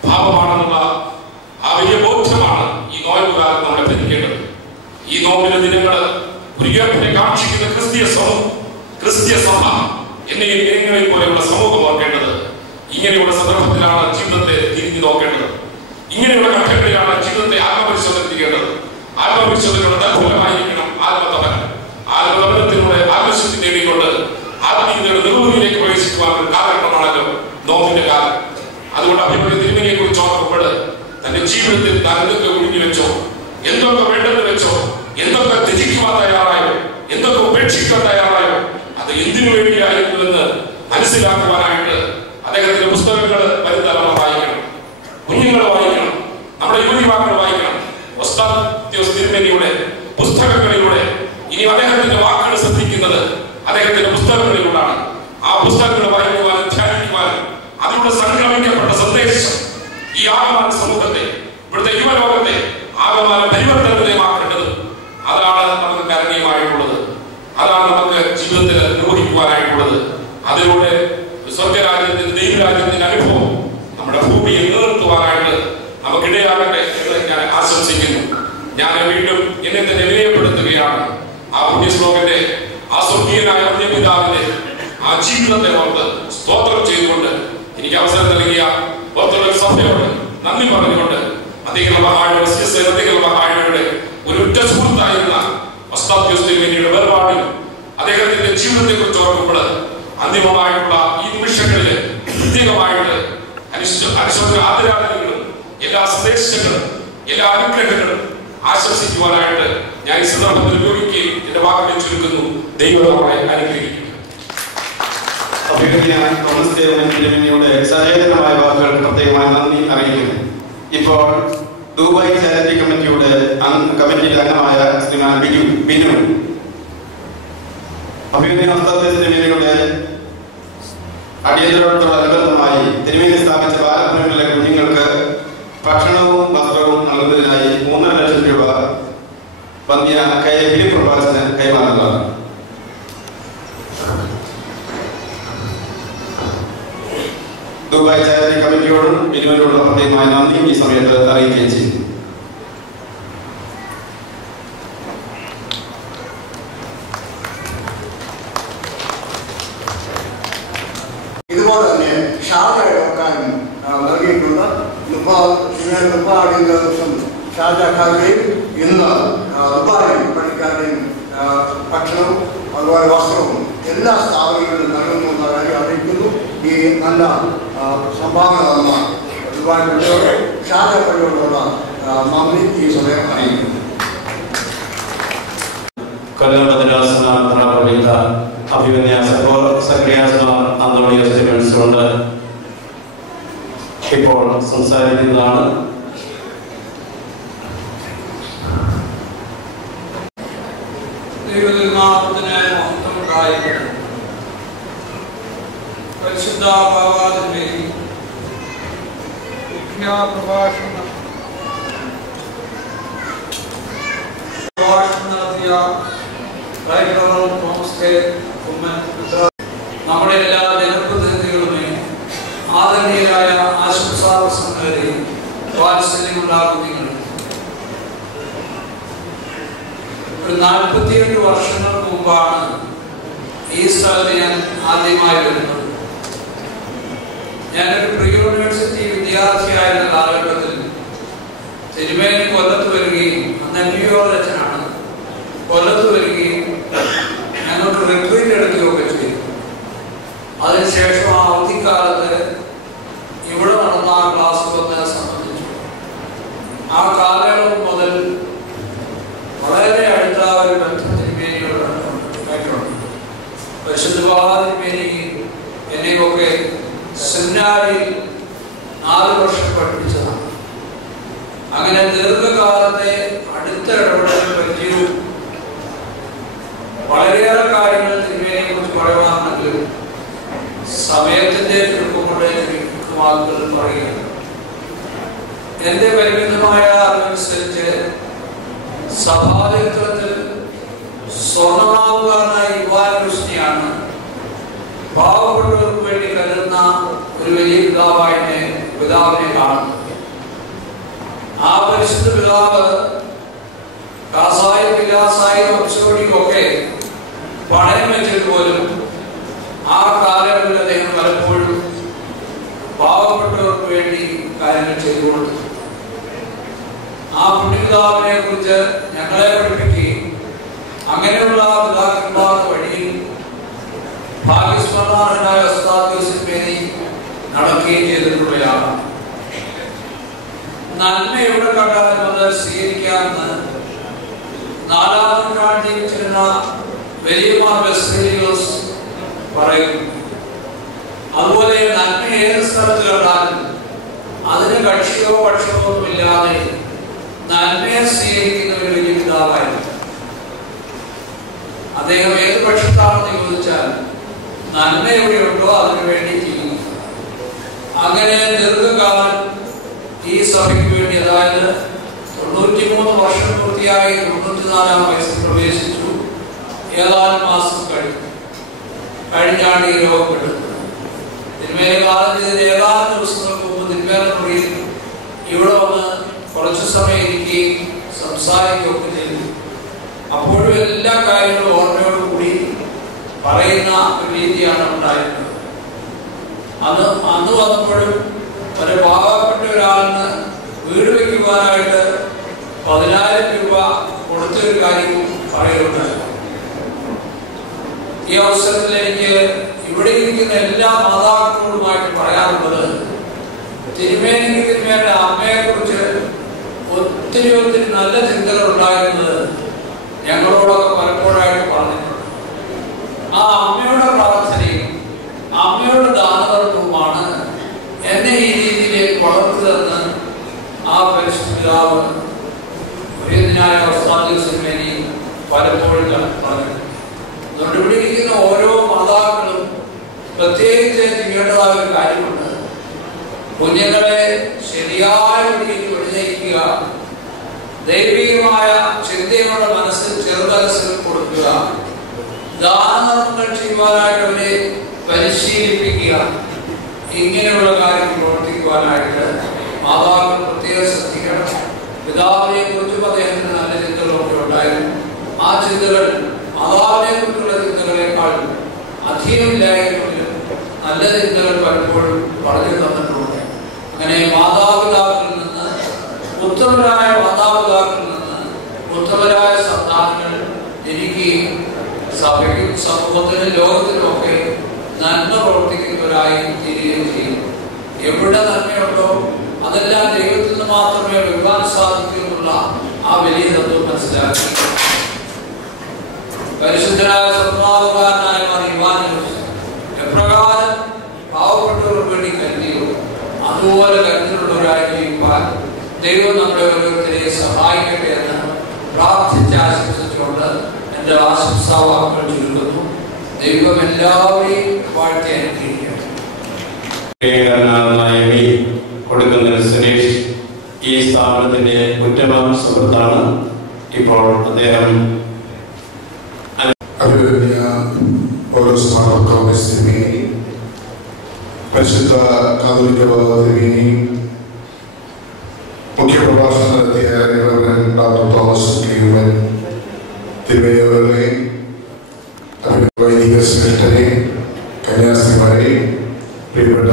പാപമാണെന്നുള്ള ആ വലിയ ബോധ്യമാണ് ഈ നോയമ്പ് കാലത്ത് നമ്മളെ ഭരിക്കേണ്ടത്. ഈ നോമ്പിലെ ദിനങ്ങള് ഉയർപ്പിനെ കാക്ഷിക്കുന്ന ക്രിസ്തീയ സമൂഹം എന്നെയും നിങ്ങളെ പോലെയുള്ള സമൂഹം ഓർക്കേണ്ടത്. ഇങ്ങനെയുള്ള സന്ദർഭത്തിലാണ് ജീവിതത്തെ തിരിഞ്ഞു നോക്കേണ്ടത്. ഇങ്ങനെയുള്ള ഘട്ടങ്ങളിലാണ് ജീവിതത്തെ ആത്മപരിശോധിക്കേണ്ടത്. ആത്മപരിശോധനയുടെ തൽഫലമായിരിക്കണം ആത്മതപനം. ആത്മതപനത്തിലൂടെ ആത്മശക്തി നേടിക്കൊണ്ട് ആത്മീയതയുടെ നിർവൃതിയിലേക്ക് പ്രവേശിക്കുവാനുള്ള കാലഘട്ടമാണല്ലോ നോമ്പിന്റെ കാലം. അതുകൊണ്ട് അഭിപ്രായ തിരുമേനിയെ കുറിച്ച് ഓർക്കുമ്പോൾ തന്റെ ജീവിതത്തിൽ താൻ എന്തൊക്കെ ഒഴിഞ്ഞു വെച്ചോ, എന്തൊക്കെ വേണ്ടെന്ന് വെച്ചോ, എന്തൊക്കെ ത്യജിക്കുവാൻ തയ്യാറായോ, എന്തൊക്കെ ഉപേക്ഷിക്കാൻ തയ്യാറായോ, അത് എന്തിനു വേണ്ടിയായിരുന്നു എന്ന് മനസ്സിലാക്കുവാനായിട്ട് അദ്ദേഹത്തിന്റെ പുസ്തകങ്ങൾ വരും തലമുറ വായിക്കണം, കുഞ്ഞുങ്ങൾ വായിക്കണം, നമ്മുടെ യുവതിവാക്കൾ വായിക്കണം. തിരുമേനിയുടെ പുസ്തകങ്ങളിലൂടെ ഇനി അദ്ദേഹത്തിന്റെ വാക്കുകൾ ശ്രദ്ധിക്കുന്നത് അദ്ദേഹത്തിന്റെ പുസ്തകങ്ങളിലൂടെയാണ്. ആ പുസ്തകങ്ങൾ വായിക്കുവാനും ധ്യാനിക്കുവാനും അതിലൂടെ സംക്രമിക്കപ്പെട്ട സന്ദേശം ഈ ആഗമന സമൂഹത്തെ, ഇവിടുത്തെ യുവലോകത്തെ ആഗമന പരിവർത്തനമാക്കേണ്ടത്. അതാണ് നമുക്ക് കരണീയമായിട്ടുള്ളത്. അതാണ് നമുക്ക് ജീവിതത്തിൽ നിർവഹിക്കുവാനായിട്ടുള്ളത്. അതിലൂടെ സ്വർഗരാജ്യത്തിന്റെ ദൈവരാജ്യത്തിന്റെ അനുഭവം നമ്മുടെ ഭൂമിയെ നിലനിർത്തുവാനായിട്ട് നമുക്കിടയാകട്ടെ എന്ന് ഞാൻ ആശംസിക്കുന്നു. ഞാൻ വീണ്ടും എന്നെ തന്നെ വിനയപ്പെടുത്തുകയാണ്. ആ പുണ്യശ്ലോകന്റെ, ആ സ്വർഗീയനായ പുണ്യപിതാവിന്റെ ആ ജീവിതത്തെ ഓർത്ത് സ്തോത്രം ചെയ്തുകൊണ്ട് എനിക്ക് അവസരം നൽകിയ ഓർത്തഡോക്സ് സഭയോട് നന്ദി പറഞ്ഞുകൊണ്ട് അദ്ദേഹങ്ങളുടെ ഒരു ഉറ്റ സുഹൃത്തായിരുന്ന തിരുമേനിയുടെ വേർപാടിൽ അദ്ദേഹത്തിന്റെ ജീവിതത്തെ കുറിച്ച് ഓർക്കുമ്പോൾ അന്തിമമായിട്ടുള്ള ഈ നിമിഷങ്ങളിൽ പ്രത്യേകമായിട്ട് അനുശോചന ആദരാഞ്ജലികളും എല്ലാ സന്ദേശങ്ങളും എല്ലാ അനുഗ്രഹങ്ങളും ആശംസിക്കുവാനായിട്ട് ഞാൻ ഈ സന്ദർഭത്തിൽ ഉപയോഗിക്കുകയും എന്റെ വാക്കുകൾ ചുരുക്കുന്നു. ദൈവം നമ്മളെ അനുഗ്രഹിക്കും. തിരുമേനിയുടെ സചേതനമായ വാക്കുകൾ പ്രത്യേകമായി നന്ദി അറിയിക്കുന്നു. ഇപ്പോൾ ദുബായ് ചാരിറ്റി കമ്മിറ്റിയുടെ കമ്മിറ്റിയിലെ അംഗമായ ശ്രീമാൻ ബിനു തിരുമേനിയുടെ അടിയന്തരത്തോടനുബന്ധമായി തിരുമേനി സ്ഥാപിച്ച ബാലഭവനിലെ കുഞ്ഞുങ്ങൾക്ക് ഭക്ഷണവും വസ്ത്രവും നൽകുന്നതിനായി 3.5 ലക്ഷം രൂപ വന്ധ്യ ഫിലിപ്പ് പ്രഭാകരന് കൈമാറുന്നതാണ്. ദുബായ് ചാരിറ്റി കമ്മിറ്റിയോടും ബിനുവിനോടുള്ള പ്രത്യേകമായ നന്ദി ഈ സമയത്ത് അറിയിക്കുകയും ചെയ്തു. ഇതുപോലെ തന്നെ ഷാർജ വെക്കാനും നൽകിയിട്ടുണ്ട്. ദുബായിന്റെ ദിവസം ഷാർജക്കാരുടെയും ഇന്ന് ദുബായിൽ പണിക്കാരുടെയും ഭക്ഷണവും അതുപോലെ വസ്ത്രവും എല്ലാ സ്ഥാപനങ്ങളിലും നൽകുന്നു എന്ന കാര്യം അറിയിക്കുന്നു. ഈ നല്ല സംഭാവന തന്ന ദുബായ് പള്ളിയോട് ഷാർജ പള്ളിയോടുള്ള നന്ദി ഈ സമയം അറിയിക്കുന്നു. കൊല്ലം ഭദ്രാസന അഭിമന്യ അന്തോണിയോസ് കൊണ്ട് ഇപ്പോൾ സംസാരിക്കുന്നതാണ്. ദൈവനിർമ്മാണത്തിന് മഹത്വമുണ്ടായിരിക്കട്ടെ. പരിശുദ്ധ ബാബാദിന്റെ പ്രഭാഷണം നടത്തിയ നമ്മുടെ എല്ലാ ജനപ്രതിനിധികളുമേ ആദരണീയരായ ആശംസാപ്രസംഗരെ വാത്സല്യമുണ്ടാകുന്ന ഒരു 48 വർഷങ്ങൾക്ക് മുമ്പാണ് ഈ സ്ഥലത്ത് ഞാൻ ആദ്യമായി വരുന്നത്. ഞാനൊരു പ്രീ യൂണിവേഴ്സിറ്റി വിദ്യാർത്ഥിയായിരുന്ന കാലഘട്ടത്തിൽ തിരുമേനി കൊല്ലത്ത് വരികയും, അന്ന് ന്യൂയോർക്ക് അച്ഛനാണ്, കൊല്ലത്ത് വരികയും ഞങ്ങൾക്ക് റിട്രീറ്റ് എടുക്കുകയൊക്കെ ചെയ്തു. അതിനുശേഷം ആ അവധിക്കാലത്ത് ഇവിടെ നടന്ന ആ ക്ലാസ് വന്ന് സംബന്ധിച്ചു. ആ കാലയളവ് മുതൽ വളരെ അടുത്ത ഒരു ബന്ധം തിരുമേനിയോടുണ്ട്. പരിശുദ്ധ തിരുമേനി എന്നെയൊക്കെ സെമിനാരിൽ 4 വർഷം പഠിപ്പിച്ചതാണ്. അങ്ങനെ ദീർഘകാലത്തെ അടുത്ത ഇടപെടൽ പരിചയവും വളരെയേറെ കാര്യങ്ങൾ തിരുമേനിയെ കുറിച്ച് പറയുവാണെങ്കിൽ സമയത്തിന്റെ ചുരുക്കം കൊണ്ട് വാക്കുകൾ പറയുക. എന്റെ പരിമിതമായ അറിവനുസരിച്ച് സഭാചരിത്രത്തിൽ സ്വർണ്ണമാവുകാരനായ യുവാനുഷ്ണിയാണ് പാവപ്പെട്ടവർക്ക് വേണ്ടി കരുതുന്ന ഒരു വലിയ പിതാവിനെ കാണുന്നത്. ആ പരിശുദ്ധ പിതാവ് കാസായി വംശോടിക്കൊക്കെ പണയം വെച്ചിട്ട് പോലും ആ അങ്ങനെയുള്ള പിതാക്കന്മാരുടെ വഴിയിൽ ഭാഗ്യസ്മരണായ ഉസ്താദ് നടക്കുകയും ചെയ്തിട്ടുള്ളയാണ്. നന്മ എവിടെ കണ്ടാലും അത് സ്വീകരിക്കാമെന്ന് 4-ാം നൂറ്റാണ്ടിൽ ജീവിച്ചിരുന്ന വലിയ ബെസ്സേലിയോസ് പറയുന്നു. അതുപോലെ നന്മ ഏത് സ്ഥലത്ത് കണ്ടാലും അതിന് കക്ഷിയോ പക്ഷമോ ഒന്നുമില്ലാതെ നന്മയെ സ്വീകരിക്കുന്ന ഒരു വലിയ പിതാവായിരുന്നു. അദ്ദേഹം ഏത് പക്ഷത്താണെന്ന് ചോദിച്ചാൽ നന്മ എവിടെയുണ്ടോ അതിനു വേണ്ടി ജീവിക്കും. അങ്ങനെ ദീർഘകാലം ഈ സഭയ്ക്ക് വേണ്ടി, അതായത് 93 വർഷം പൂർത്തിയായി 94-ാം വയസ്സിൽ പ്രവേശിച്ചു. ഏതാനും മാസം കഴിഞ്ഞാണ് ഈ രോഗപ്പെടുന്നത്. തിരുമേനിക്കാലത്തിന് ഏതാനും ദിവസങ്ങൾക്ക് മുമ്പ് തിരുമേനപ്പുറയിൽ ഇവിടെ വന്ന് കുറച്ചു സമയം ഇരിക്കുകയും സംസാരിക്കുകയൊക്കെ ചെയ്തു. അപ്പോഴും എല്ലാ കാര്യങ്ങളും ഓർമ്മയോടുകൂടി പറയുന്ന ഒരു രീതിയാണ് ഉണ്ടായിരുന്നത്. അന്ന് വന്നപ്പോഴും ഒരു പാവപ്പെട്ട ഒരാളിന് വീട് വയ്ക്കുവാനായിട്ട് 10,000 രൂപ കൊടുത്തൊരു കാര്യവും പറയുന്നുണ്ടായിരുന്നു. ഈ അവസരത്തിൽ എനിക്ക് ഇവിടെ ഇരിക്കുന്ന എല്ലാ മാതാക്കളോടുമായിട്ട് പറയാനുള്ളത്, തിരുമേനിയുടെ അമ്മയെ കുറിച്ച് ഒത്തിരി നല്ല ചിന്തകൾ ഉണ്ടായിരുന്നത് ഞങ്ങളോടൊക്കെ പലപ്പോഴായിട്ട് പറഞ്ഞിട്ടുണ്ട്. ആ അമ്മയുടെ പ്രാർത്ഥനയും അമ്മയുടെ ദാനധർമ്മവുമാണ് എന്നെ ഈ രീതിയിലേക്ക് വളർത്തുതെന്ന് ആ പരിശുദ്ധിതാവ് പ്രിയനായ ഉസ്താദ് പലപ്പോഴും പറഞ്ഞു. അതുകൊണ്ട് ഇവിടെ ഇരിക്കുന്ന ഓരോ മാതാക്കളും പ്രത്യേകിച്ച് ചെയ്യേണ്ടതായ ഒരു കാര്യമുണ്ട്. കുഞ്ഞുങ്ങളെ ശരിയായ രീതിയിൽ വിളിനയിക്കുക, ദൈവികമായ ചിന്തയുടെ മനസ്സിൽ ചെറുമനസ്സിൽ കൊടുക്കുക, ദാനധർമ്മങ്ങൾ ചെയ്യുവാനായിട്ട് അവരെ പരിശീലിപ്പിക്കുക. ഇങ്ങനെയുള്ള കാര്യങ്ങൾ പ്രവർത്തിക്കുവാനായിട്ട് മാതാക്കൾ പ്രത്യേകം ശ്രദ്ധിക്കണം. പിതാവിനെ കുറിച്ചും അദ്ദേഹത്തിന് നല്ല ചിന്തകളൊക്കെ ഉണ്ടായിരുന്നു. ആ ചിന്തകൾ മാതാവിനെ കുറിച്ചുള്ള ചിന്തകളെക്കാൾ അധികമില്ലായെങ്കിലും നല്ല ചിന്തകൾ പലപ്പോഴും പറഞ്ഞു തന്നിട്ടുണ്ട്. അങ്ങനെ മാതാപിതാക്കളിൽ നിന്ന്, ഉത്തമരായ മാതാപിതാക്കളിൽ നിന്ന് ഉത്തമരായ സന്താനങ്ങൾ ജനിക്കുകയും സഭയ്ക്കും സമൂഹത്തിനും ലോകത്തിനുമൊക്കെ നന്മ പ്രവർത്തിക്കുന്നവരായി തീരുകയും ചെയ്യും. എവിടെ നന്മയുണ്ടോ അതെല്ലാം ദൈവത്തിൽ നിന്ന് മാത്രമേ വരുവാൻ സാധിക്കൂ എന്നുള്ള ആ വലിയ തത്വം മനസ്സിലാക്കി പരിശുദ്ധനായ സന്മാർഗകാരനായ ഇവാനിയോസ് എപ്രകാരം പാവപ്പെട്ടവർക്ക് വേണ്ടി കരുതിയോ അതുപോലെ കരുതലുള്ളവരായി ജീവിക്കാൻ ദൈവം നമ്മുടെ ഓരോരുത്തരെയും സഹായിക്കട്ടെ എന്ന് പ്രാർത്ഥിച്ച് ആശംസിച്ചുകൊണ്ട് എന്റെ ആശംസാവാക്കുകൾ ചുരുക്കുന്നു. ദൈവം എല്ലാവരെയും വാഴ്ത്തി അനുഗ്രഹിക്കട്ടെ. കൊടുക്കുന്ന സുരേഷ് ഈ സ്ഥാപനത്തിന്റെ ഉറ്റമ സുഹൃത്താണ്. ഇപ്പോൾ അദ്ദേഹം പരിശുദ്ധ കാതോലിക്ക തിരുമേനി, മുഖ്യപ്രഭാഷണം നടത്തിയ ഡോക്ടർ തോമസ് കീവൻ തിരുമേനിയെ, വൈദിക ശ്രേഷ്ഠരെ, കന്യാസ്ത്രീമാരെ, പ്രിയപ്പെട്ട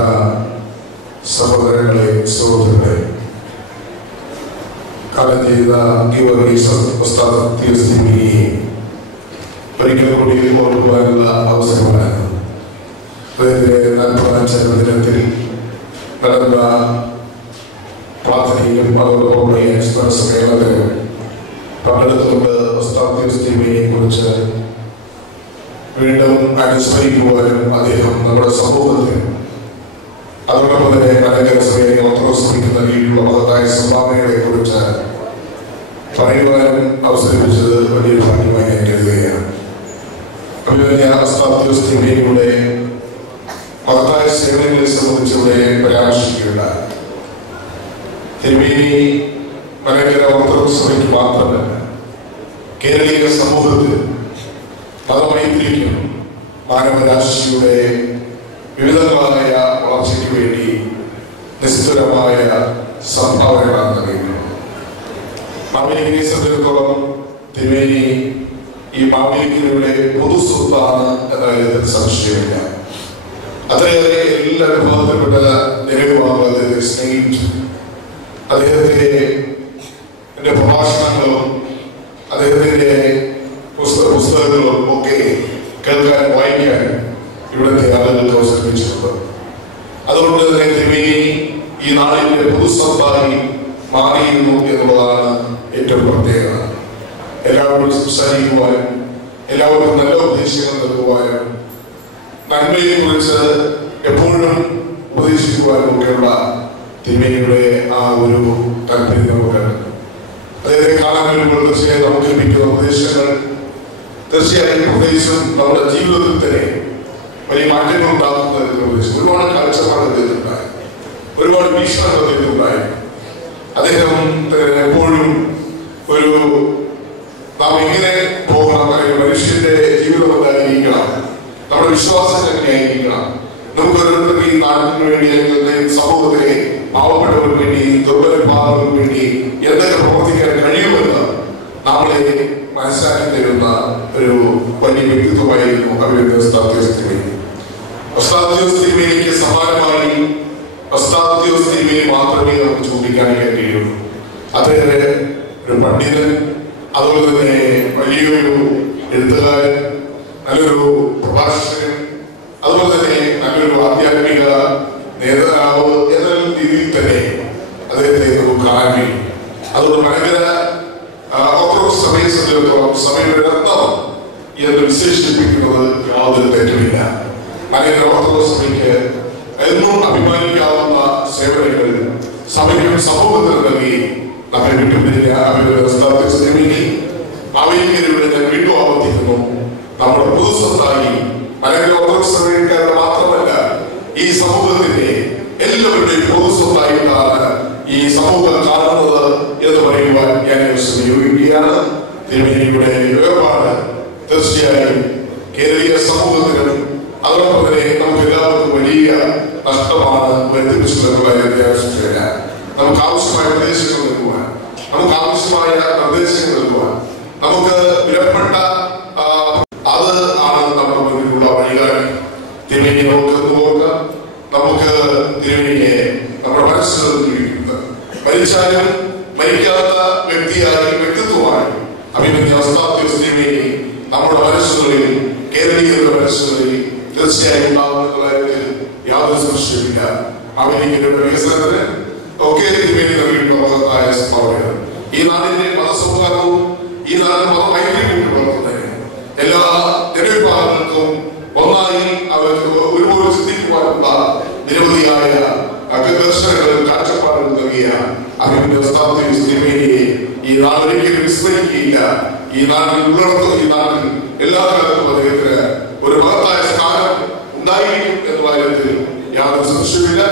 സഹോദരങ്ങളെ, സഹോദരങ്ങളെ, കാലം ചെയ്ത ഒരിക്കൽ കൂടി ഓർക്കുവാനുള്ള അവസരമാണ്. 40ാം ജന്മദിനത്തിൽ നടന്ന പ്രാർത്ഥനയിലും അതോടൊപ്പം സമ്മേളനത്തിലും പങ്കെടുത്തുകൊണ്ട് ഉസ്താദിനെ കുറിച്ച് വീണ്ടും അനുസ്മരിക്കുവാനും അദ്ദേഹം നമ്മുടെ സമൂഹത്തിൽ അതോടൊപ്പം തന്നെ മലങ്കര സഭയെ ഓർത്തഡോക്സ് നൽകിയിട്ടുള്ള മഹത്തായ സംഭാവനകളെ കുറിച്ച് പറയുവാനും അവസരിപ്പിച്ചത് വലിയൊരു ഭാഗ്യമായി ഞാൻ കരുതുകയാണ്. ഉസ്താദിയുടെ മഹത്തായ സേവനങ്ങളെ സംബന്ധിച്ച് ഇവിടെ പരാമർശിക്കുകയുണ്ടായി. തിരുമേനി മലങ്കര ഓർത്തഡോക്സ് സഭയ്ക്ക് മാത്രമല്ല കേരളീയ സമൂഹത്തിൽ മതമൈത്രിക്കും മാനവരാശിയുടെ വിവിധങ്ങളായ വളർച്ചയ്ക്ക് വേണ്ടി നിസ്തുലമായ സംഭാവനകളാണ് നൽകുന്നത്. മാവേലിക്കരെ സംബന്ധിച്ചിടത്തോളം തിരുമേനി ഈ മാവേലിക്കരയുടെ പൊതുസ്വത്താണ് എന്ന കാര്യത്തിൽ സംശയമില്ല. അത്രയേറെ എല്ലാ വിഭാഗത്തിൽപ്പെട്ട നിലവിഭാഗങ്ങൾ അദ്ദേഹത്തെ സ്നേഹിച്ചു. അദ്ദേഹത്തിന്റെ പ്രഭാഷണങ്ങളും അദ്ദേഹത്തിന്റെ പുസ്തക ആളുകൾക്ക് അവസരം ലഭിച്ചിട്ടുണ്ട്. അതുകൊണ്ട് തന്നെ തിരുമേനി ഈ നാടിന്റെ പൊതുസ്വത്തായി മാറിയിരുന്നു എന്നുള്ളതാണ് ഏറ്റവും പ്രത്യേകത. എല്ലാവരോടും സംസാരിക്കുവാനും എല്ലാവർക്കും നല്ല ഉപദേശങ്ങൾ നൽകുവാനും നന്മയെ കുറിച്ച് എപ്പോഴും ഉപദേശിക്കുവാനും ഒക്കെയുള്ള തിരുമേനിയുടെ ആ ഒരു താല്പര്യം നമുക്ക് അദ്ദേഹത്തെ കാണാൻ വരുമ്പോൾ തീർച്ചയായും നമുക്ക് ലഭിക്കുന്ന ഉപദേശങ്ങൾ തീർച്ചയായും പ്രത്യേകിച്ചും നമ്മുടെ ജീവിതത്തിൽ തന്നെ വലിയ മാറ്റങ്ങൾ ഉണ്ടാകുന്ന ഒരുപാട് കാഴ്ചപ്പാട് അദ്ദേഹത്തിനുണ്ടായി, ഒരുപാട് വീക്ഷണങ്ങൾ അദ്ദേഹത്തിനുണ്ടായി. അദ്ദേഹം എപ്പോഴും ഒരു നാം എങ്ങനെ പോകണം, അല്ലെങ്കിൽ മനുഷ്യന്റെ ജീവിതം എന്തായിരിക്കണം, നമ്മുടെ വിശ്വാസം എങ്ങനെയായിരിക്കണം, നമുക്ക് ഓരോരുത്തർക്ക് ഈ നാടിന് വേണ്ടി അല്ലെങ്കിൽ സമൂഹത്തിലെ പാവപ്പെട്ടവർക്ക് വേണ്ടി ദുർബലപാതകൾക്ക് വേണ്ടി എന്തൊക്കെ പ്രവർത്തിക്കാൻ കഴിയുമെന്ന് നമ്മളെ മനസ്സിലാക്കി തരുന്ന ഒരു വലിയ വ്യക്തിത്വമായിരുന്നു അഭിനന്ദ തിരുമേനിക്ക് സമാനമായി തിരുമേനി മാത്രമേ നമുക്ക് ചൂണ്ടിക്കാണിക്കാൻ കഴിയുള്ളൂ. അദ്ദേഹത്തെ ഒരു പണ്ഡിതൻ, അതുപോലെ തന്നെ വലിയൊരു എഴുത്തുകാരൻ, നല്ലൊരു പ്രഭാഷകൻ, അതുപോലെ തന്നെ നല്ലൊരു ആധ്യാത്മിക നേതാവ് എന്ന രീതിയിൽ തന്നെ അദ്ദേഹത്തെ നമുക്ക് കാണാൻ കഴിയും. അതുകൊണ്ട് ഭയങ്കര ഓർത്തഡോക്സ് സഭയെ സംബന്ധിച്ചിടത്തോളം സഭയുടെ രത്നം എന്ന് വിശേഷിപ്പിക്കുന്നത് യാതൊരു തെറ്റുമില്ല. ഭയങ്കര ഓർത്തഡോക്സ് സഭയ്ക്ക് എന്നും അഭിമാനിക്കാവുന്ന സേവനങ്ങൾ സഭയ്ക്കും സമൂഹത്തിനും നൽകി നമ്മെ വിട്ടുപിരിഞ്ഞ അമേരിക്കയിലൂടെ ഞാൻ വീണ്ടും ആവർത്തിക്കുന്നു. നമ്മുടെ പൊതുസ്വത്തായി ഭയങ്കര ഓർത്തഡോക്സ് സഭക്കാരുടെ മാത്രമല്ല ഈ സമൂഹത്തിന്റെ എല്ലാവരുടെയും പൊതുസ്വത്തായിട്ടാണ് ഈ സമൂഹം കാണുന്നത് എന്ന് പറയുവാൻ ഞാൻ ഉപയോഗിക്കുകയാണ്. തിരുമേനിയുടെ വേർപാട് തീർച്ചയായും കേരളീയ സമൂഹത്തിനും അതോടൊപ്പം തന്നെ നമുക്ക് എല്ലാവർക്കും വലിയ നഷ്ടമാണ് വരുത്തിപ്പിച്ചിട്ടുള്ള നമുക്ക് ആവശ്യമായ നിർദ്ദേശങ്ങൾ നൽകുവാൻ, നമുക്ക് ആവശ്യമായ നിർദ്ദേശങ്ങൾ നൽകുവാൻ, നമുക്ക് വിലപ്പെട്ട അത് ആണ് നമ്മുടെ മുന്നിലുള്ള വഴികാട്ടി. തിരുമേനി നമുക്ക് നോക്കാം, നമുക്ക് തിരുമേനിയെ നമ്മുടെ മനസ്സിൽ മരിച്ചാലും മരിക്കാത്ത വ്യക്തിയായി വ്യക്തിത്വമായി അഭിനന്ദ തിരുമേനി നമ്മുടെ മനസ്സുകളിൽ, കേരളീയരുടെ മനസ്സുകളിൽ തീർച്ചയായും ഉണ്ടാകുന്ന കാര്യത്തിൽ യാതൊരു സംശയമില്ല. അമേരിക്കയുടെ വികസനത്തിന് ഒക്കെ തിരുമേനി നൽകിയിട്ടുള്ളതായ സംഭാവനകൾ ഈ നാടിന്റെ മതസൗഹാർദ്ദവും ഈ നാടിന്റെ മതമൈത്രിയും വളർത്തുന്നതിന് എല്ലാ ജനവിഭാഗങ്ങൾക്കും ഒന്നായി അവർക്ക് ഒരുപോലെ ചിന്തിക്കുവാനുള്ള നിരവധിയായ ദർശനങ്ങളും കാഴ്ചപ്പാടുകളും നൽകിയ അഭിനന്ദ തിരുമേനിയെ ഈ നാടൊരിക്കലും വിസ്മരിക്കുകയില്ല. ഈ നാട്ടിൽ ഉള്ളിടത്തും ഈ നാട്ടിൽ എല്ലാ കാലത്തും അദ്ദേഹത്തിന് ഒരു മഹത്തായ സ്ഥാനം ഉണ്ടായിരിക്കും എന്ന കാര്യത്തിൽ യാതൊരു സംശയമില്ല.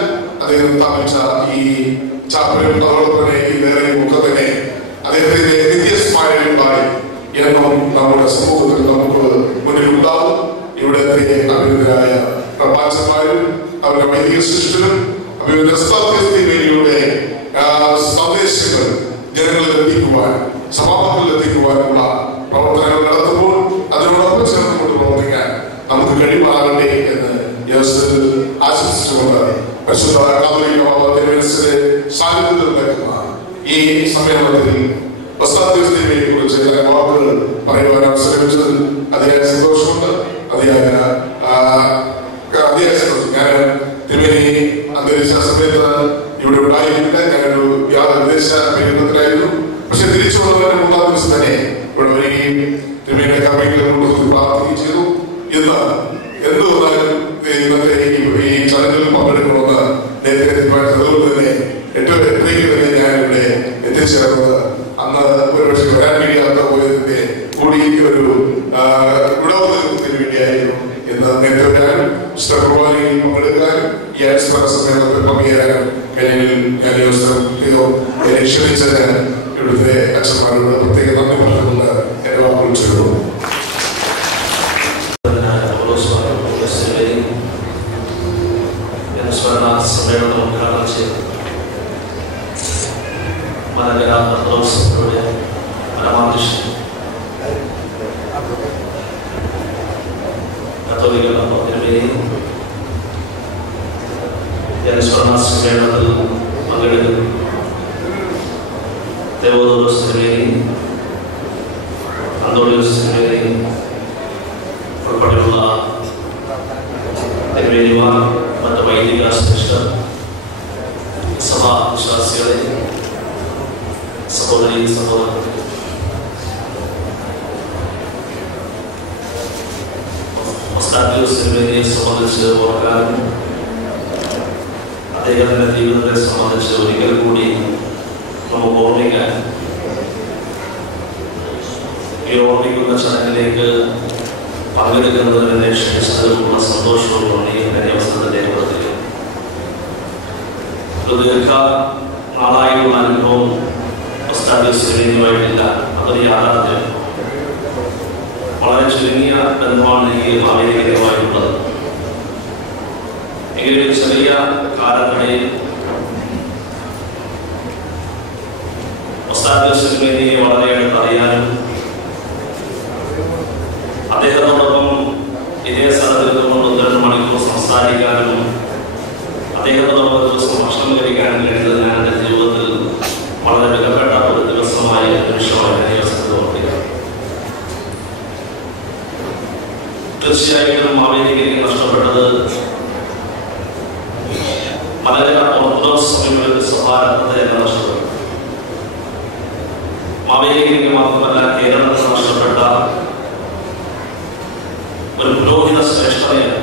അദ്ദേഹം സ്ഥാപിച്ച ഈ ചാപ്പലും അതോടൊപ്പം തന്നെ ഈ വേറെയും ഒക്കെ തന്നെ അദ്ദേഹത്തിന്റെ നിത്യസ്മാരകമായി എന്നും നമ്മുടെ സമൂഹത്തിൽ നമുക്ക് മുന്നിൽ ഉണ്ടാവും. ഇവിടുത്തെ അഭിനന്ദരായ പ്രഭാഷകന്മാരും അവരുടെ വൈദിക ശിഷ്യരും അഭിനന്ദയുടെ സന്ദേശങ്ങൾ ജനങ്ങളിൽ എത്തിക്കുവാൻ, സമാപനങ്ങളിൽ എത്തിക്കുവാനുള്ള പ്രവർത്തനങ്ങൾ നടത്തുമ്പോൾ അതിനോടൊപ്പം ചേർന്നുകൊണ്ട് പ്രവർത്തിക്കാൻ നമുക്ക് കഴിയുമാകട്ടെ എന്ന് ആശംസിച്ചുകൊണ്ട് പരിശുദ്ധ കാതോലിക്ക തിരുമനസിന്റെ സാന്നിധ്യത്തിൽ നിൽക്കുന്ന ഈ സമ്മേളനത്തിൽ വസ്താദ്വൈതയെ കുറിച്ച് ചില വാക്കുകൾ പറയുവാൻ അവസരമിച്ചതിൽ അതിയായ സന്തോഷമുണ്ട്. ഞാൻ തിരുമേനി അന്തരിച്ച സമയത്ത് ഇവിടെ ഉണ്ടായിരുന്നില്ല. ഞാനൊരു വിദേശ പര്യടനത്തിലായിരുന്നു. പക്ഷെ തിരിച്ചു വന്നതിന്റെ 3-ാം ദിവസം തന്നെ ഇവിടെ വരികയും തിരുമേനിയുടെ കർമ്മങ്ങളും പ്രാർത്ഥിക്കുകയും ചെയ്തു. ഇന്ന് എന്ത് വന്നാലും ഇന്നത്തെ ഈ ചടങ്ങിൽ പങ്കെടുക്കണമെന്ന് നേരത്തെ തീരുമാനിച്ചത്. അതുകൊണ്ട് തന്നെ ഏറ്റവും എത്രയ്ക്ക് തന്നെ ഞാൻ ഇവിടെ എത്തിച്ചേർന്നത് അന്ന് ഒരുപക്ഷെ വരാൻ കഴിയാത്ത പോയതിന്റെ കൂടി ഒരു വിടവുന്നതിന് വേണ്ടിയായിരുന്നു. ഇന്ന് നേരത്തെ വരാനും കുർബാനയിൽ പങ്കെടുക്കാനും ഈ അനുസ്മരണ സമ്മേളനത്തിൽ പങ്കുചേരാനും കഴിഞ്ഞതിൽ ഞാൻ ഈ അവസരം ക്ഷണിച്ചതിന് ഇവിടുത്തെ അച്ഛന്മാരോട് പ്രത്യേക നന്ദി പറഞ്ഞുകൊണ്ട് എന്റെ വാക്കുകൾ ചേർന്നു. സമ്മേളനം ഉദ്ഘാടനം ചെയ്തു മലങ്കര ഓർത്തഡോക്സ് സഭയുടെ പരമാധ്യക്ഷൻ കത്തോലിക്ക തിരുമേനി അനുസ്മരണ സമ്മേളനത്തിൽ പങ്കെടുക്കുന്നു. ദേവോദോസ് തിരുമേനി, അന്തോണിയോസ് തിരുമേനി ഉൾപ്പെടെയുള്ള തിരുമേനി തിരുവേദിമാർ, മറ്റ് വൈദിക ശ്രേഷ്ഠർ, സഭാ വിശ്വാസികളെ, സഹോദരി സഹോദരൻ, തിരുവേദിയെ സംബന്ധിച്ച് ഓർക്കാനും അദ്ദേഹത്തിന്റെ ജീവിതത്തെ സംബന്ധിച്ച് ഒരിക്കൽ കൂടി നമുക്ക് ഓർമ്മിക്കാൻ ഈ ഓർമ്മിക്കുന്ന ചടങ്ങിലേക്ക് പങ്കെടുക്കുന്നതിന് എന്നെ ക്ഷണിച്ചതിലുള്ള സന്തോഷത്തോടുകൂടി എന്റെ അവസരത്തെ രേഖപ്പെടുത്തുകയും ഒരു ദീർഘ നാളായുള്ള അനുഭവം തിരുവേദിയുമായിട്ടില്ല. അതൊരു യാഥാർത്ഥ്യം. വളരെ ചുരുങ്ങിയ ബന്ധമാണ് എനിക്ക് അമേരിക്കയുമായിട്ടുള്ളത്. എങ്കിലും ചെറിയ കാലത്തിനിടയിൽ തിരുവേദിയെ വളരെ അടുത്ത് അറിയാനും അദ്ദേഹത്തോടൊപ്പം ഇതേ സ്ഥലത്തിൽ നിന്നുകൊണ്ട് 1-2 മണിക്കൂർ സംസാരിക്കാനും അദ്ദേഹത്തോടൊപ്പം ദിവസം ഭക്ഷണം കഴിക്കാനും കഴിയുന്നത് ഞാൻ എൻ്റെ ജീവിതത്തിൽ വളരെ വിലപ്പെട്ട ഒരു ദിവസമായ നിമിഷമായി ദിവസത്തിൽ ഓർക്കുക. തീർച്ചയായിട്ടും അമേരിക്കയ്ക്ക് നഷ്ടപ്പെട്ടത് മലയാള ഓർത്തഡോക്സ് സഭയുടെ സഭാരത്നത്തെ എല്ലാം നഷ്ടപ്പെട്ടു. അമേരിക്കയ്ക്ക് മാത്രമല്ല കേരളത്തിൽ നഷ്ടപ്പെട്ട ഒരു പുരോഹിത ശ്രേഷ്ഠതയാണ്.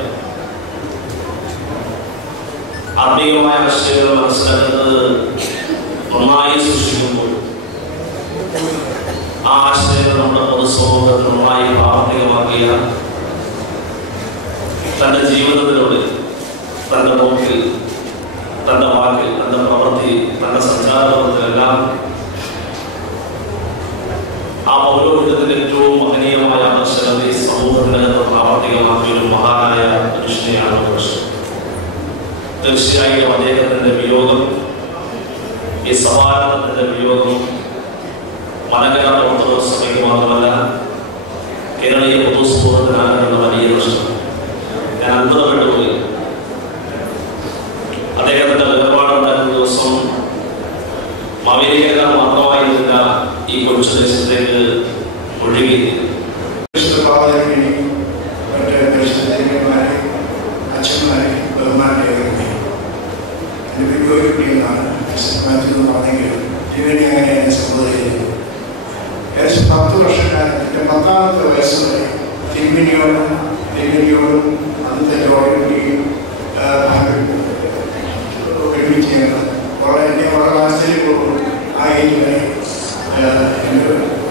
ആത്മീയമായ ആശയങ്ങൾ മനസ്സിലാക്കുന്നത് നന്നായി സൂക്ഷിക്കുമ്പോൾ ആ ആശയങ്ങൾ നമ്മുടെ പൊതുസമൂഹത്തിൽ നന്നായി പ്രാവർത്തികമാക്കിയ തന്റെ ജീവിതത്തിലൂടെ, തന്റെ നോക്കിൽ, തന്റെ വാക്കിൽ, തന്റെ പ്രവൃത്തി, തന്റെ സഞ്ചാരത്തിലെല്ലാം ആ പൗരോഹിതത്തിന്റെ ഏറ്റവും മഹനീയമായ ആദർശങ്ങൾ ഈ സമൂഹത്തിനകത്ത് പ്രാവർത്തികമാക്കിയ ഒരു മഹാനായ മനുഷ്യനെയാണ് കൃഷ്ണൻ. തീർച്ചയായും അദ്ദേഹത്തിന്റെ വിയോഗം, ഈ സഭാരത്തിന്റെ വിയോഗം മലങ്കര ഓർത്തഡോക്സ് സഭയ്ക്ക് മാത്രമല്ല കേരളീയ പൊതുസമൂഹത്തിനാകുന്ന വലിയ നഷ്ടം. ഞാൻ അത്ഭുതപ്പെട്ടുപോയി. അദ്ദേഹത്തിന്റെ നിലപാടുണ്ടായിരുന്ന ദിവസം അമേരിക്കക്കാർ മാത്രമായിരുന്നില്ല ഈ കൊച്ചു ദേശത്തേക്ക് ഒഴുകി. അച്ഛന്മാരെ ബഹുമാനെ എൻ്റെ പറഞ്ഞെങ്കിലും തിരുവേദി അങ്ങനെ എന്നെ സഹോദരിക്കുന്നു. ഏകദേശം 10 വർഷക്കാലം എൻ്റെ 10ാമത്തെ വയസ്സ് വരെ തിരുമേനിയോടും അന്നത്തെ ജോലിയും ഒരുമിച്ച് എന്നെ വളരെ ആശ്ചര്യപ്പെടും. ആ ഏജ് വരെ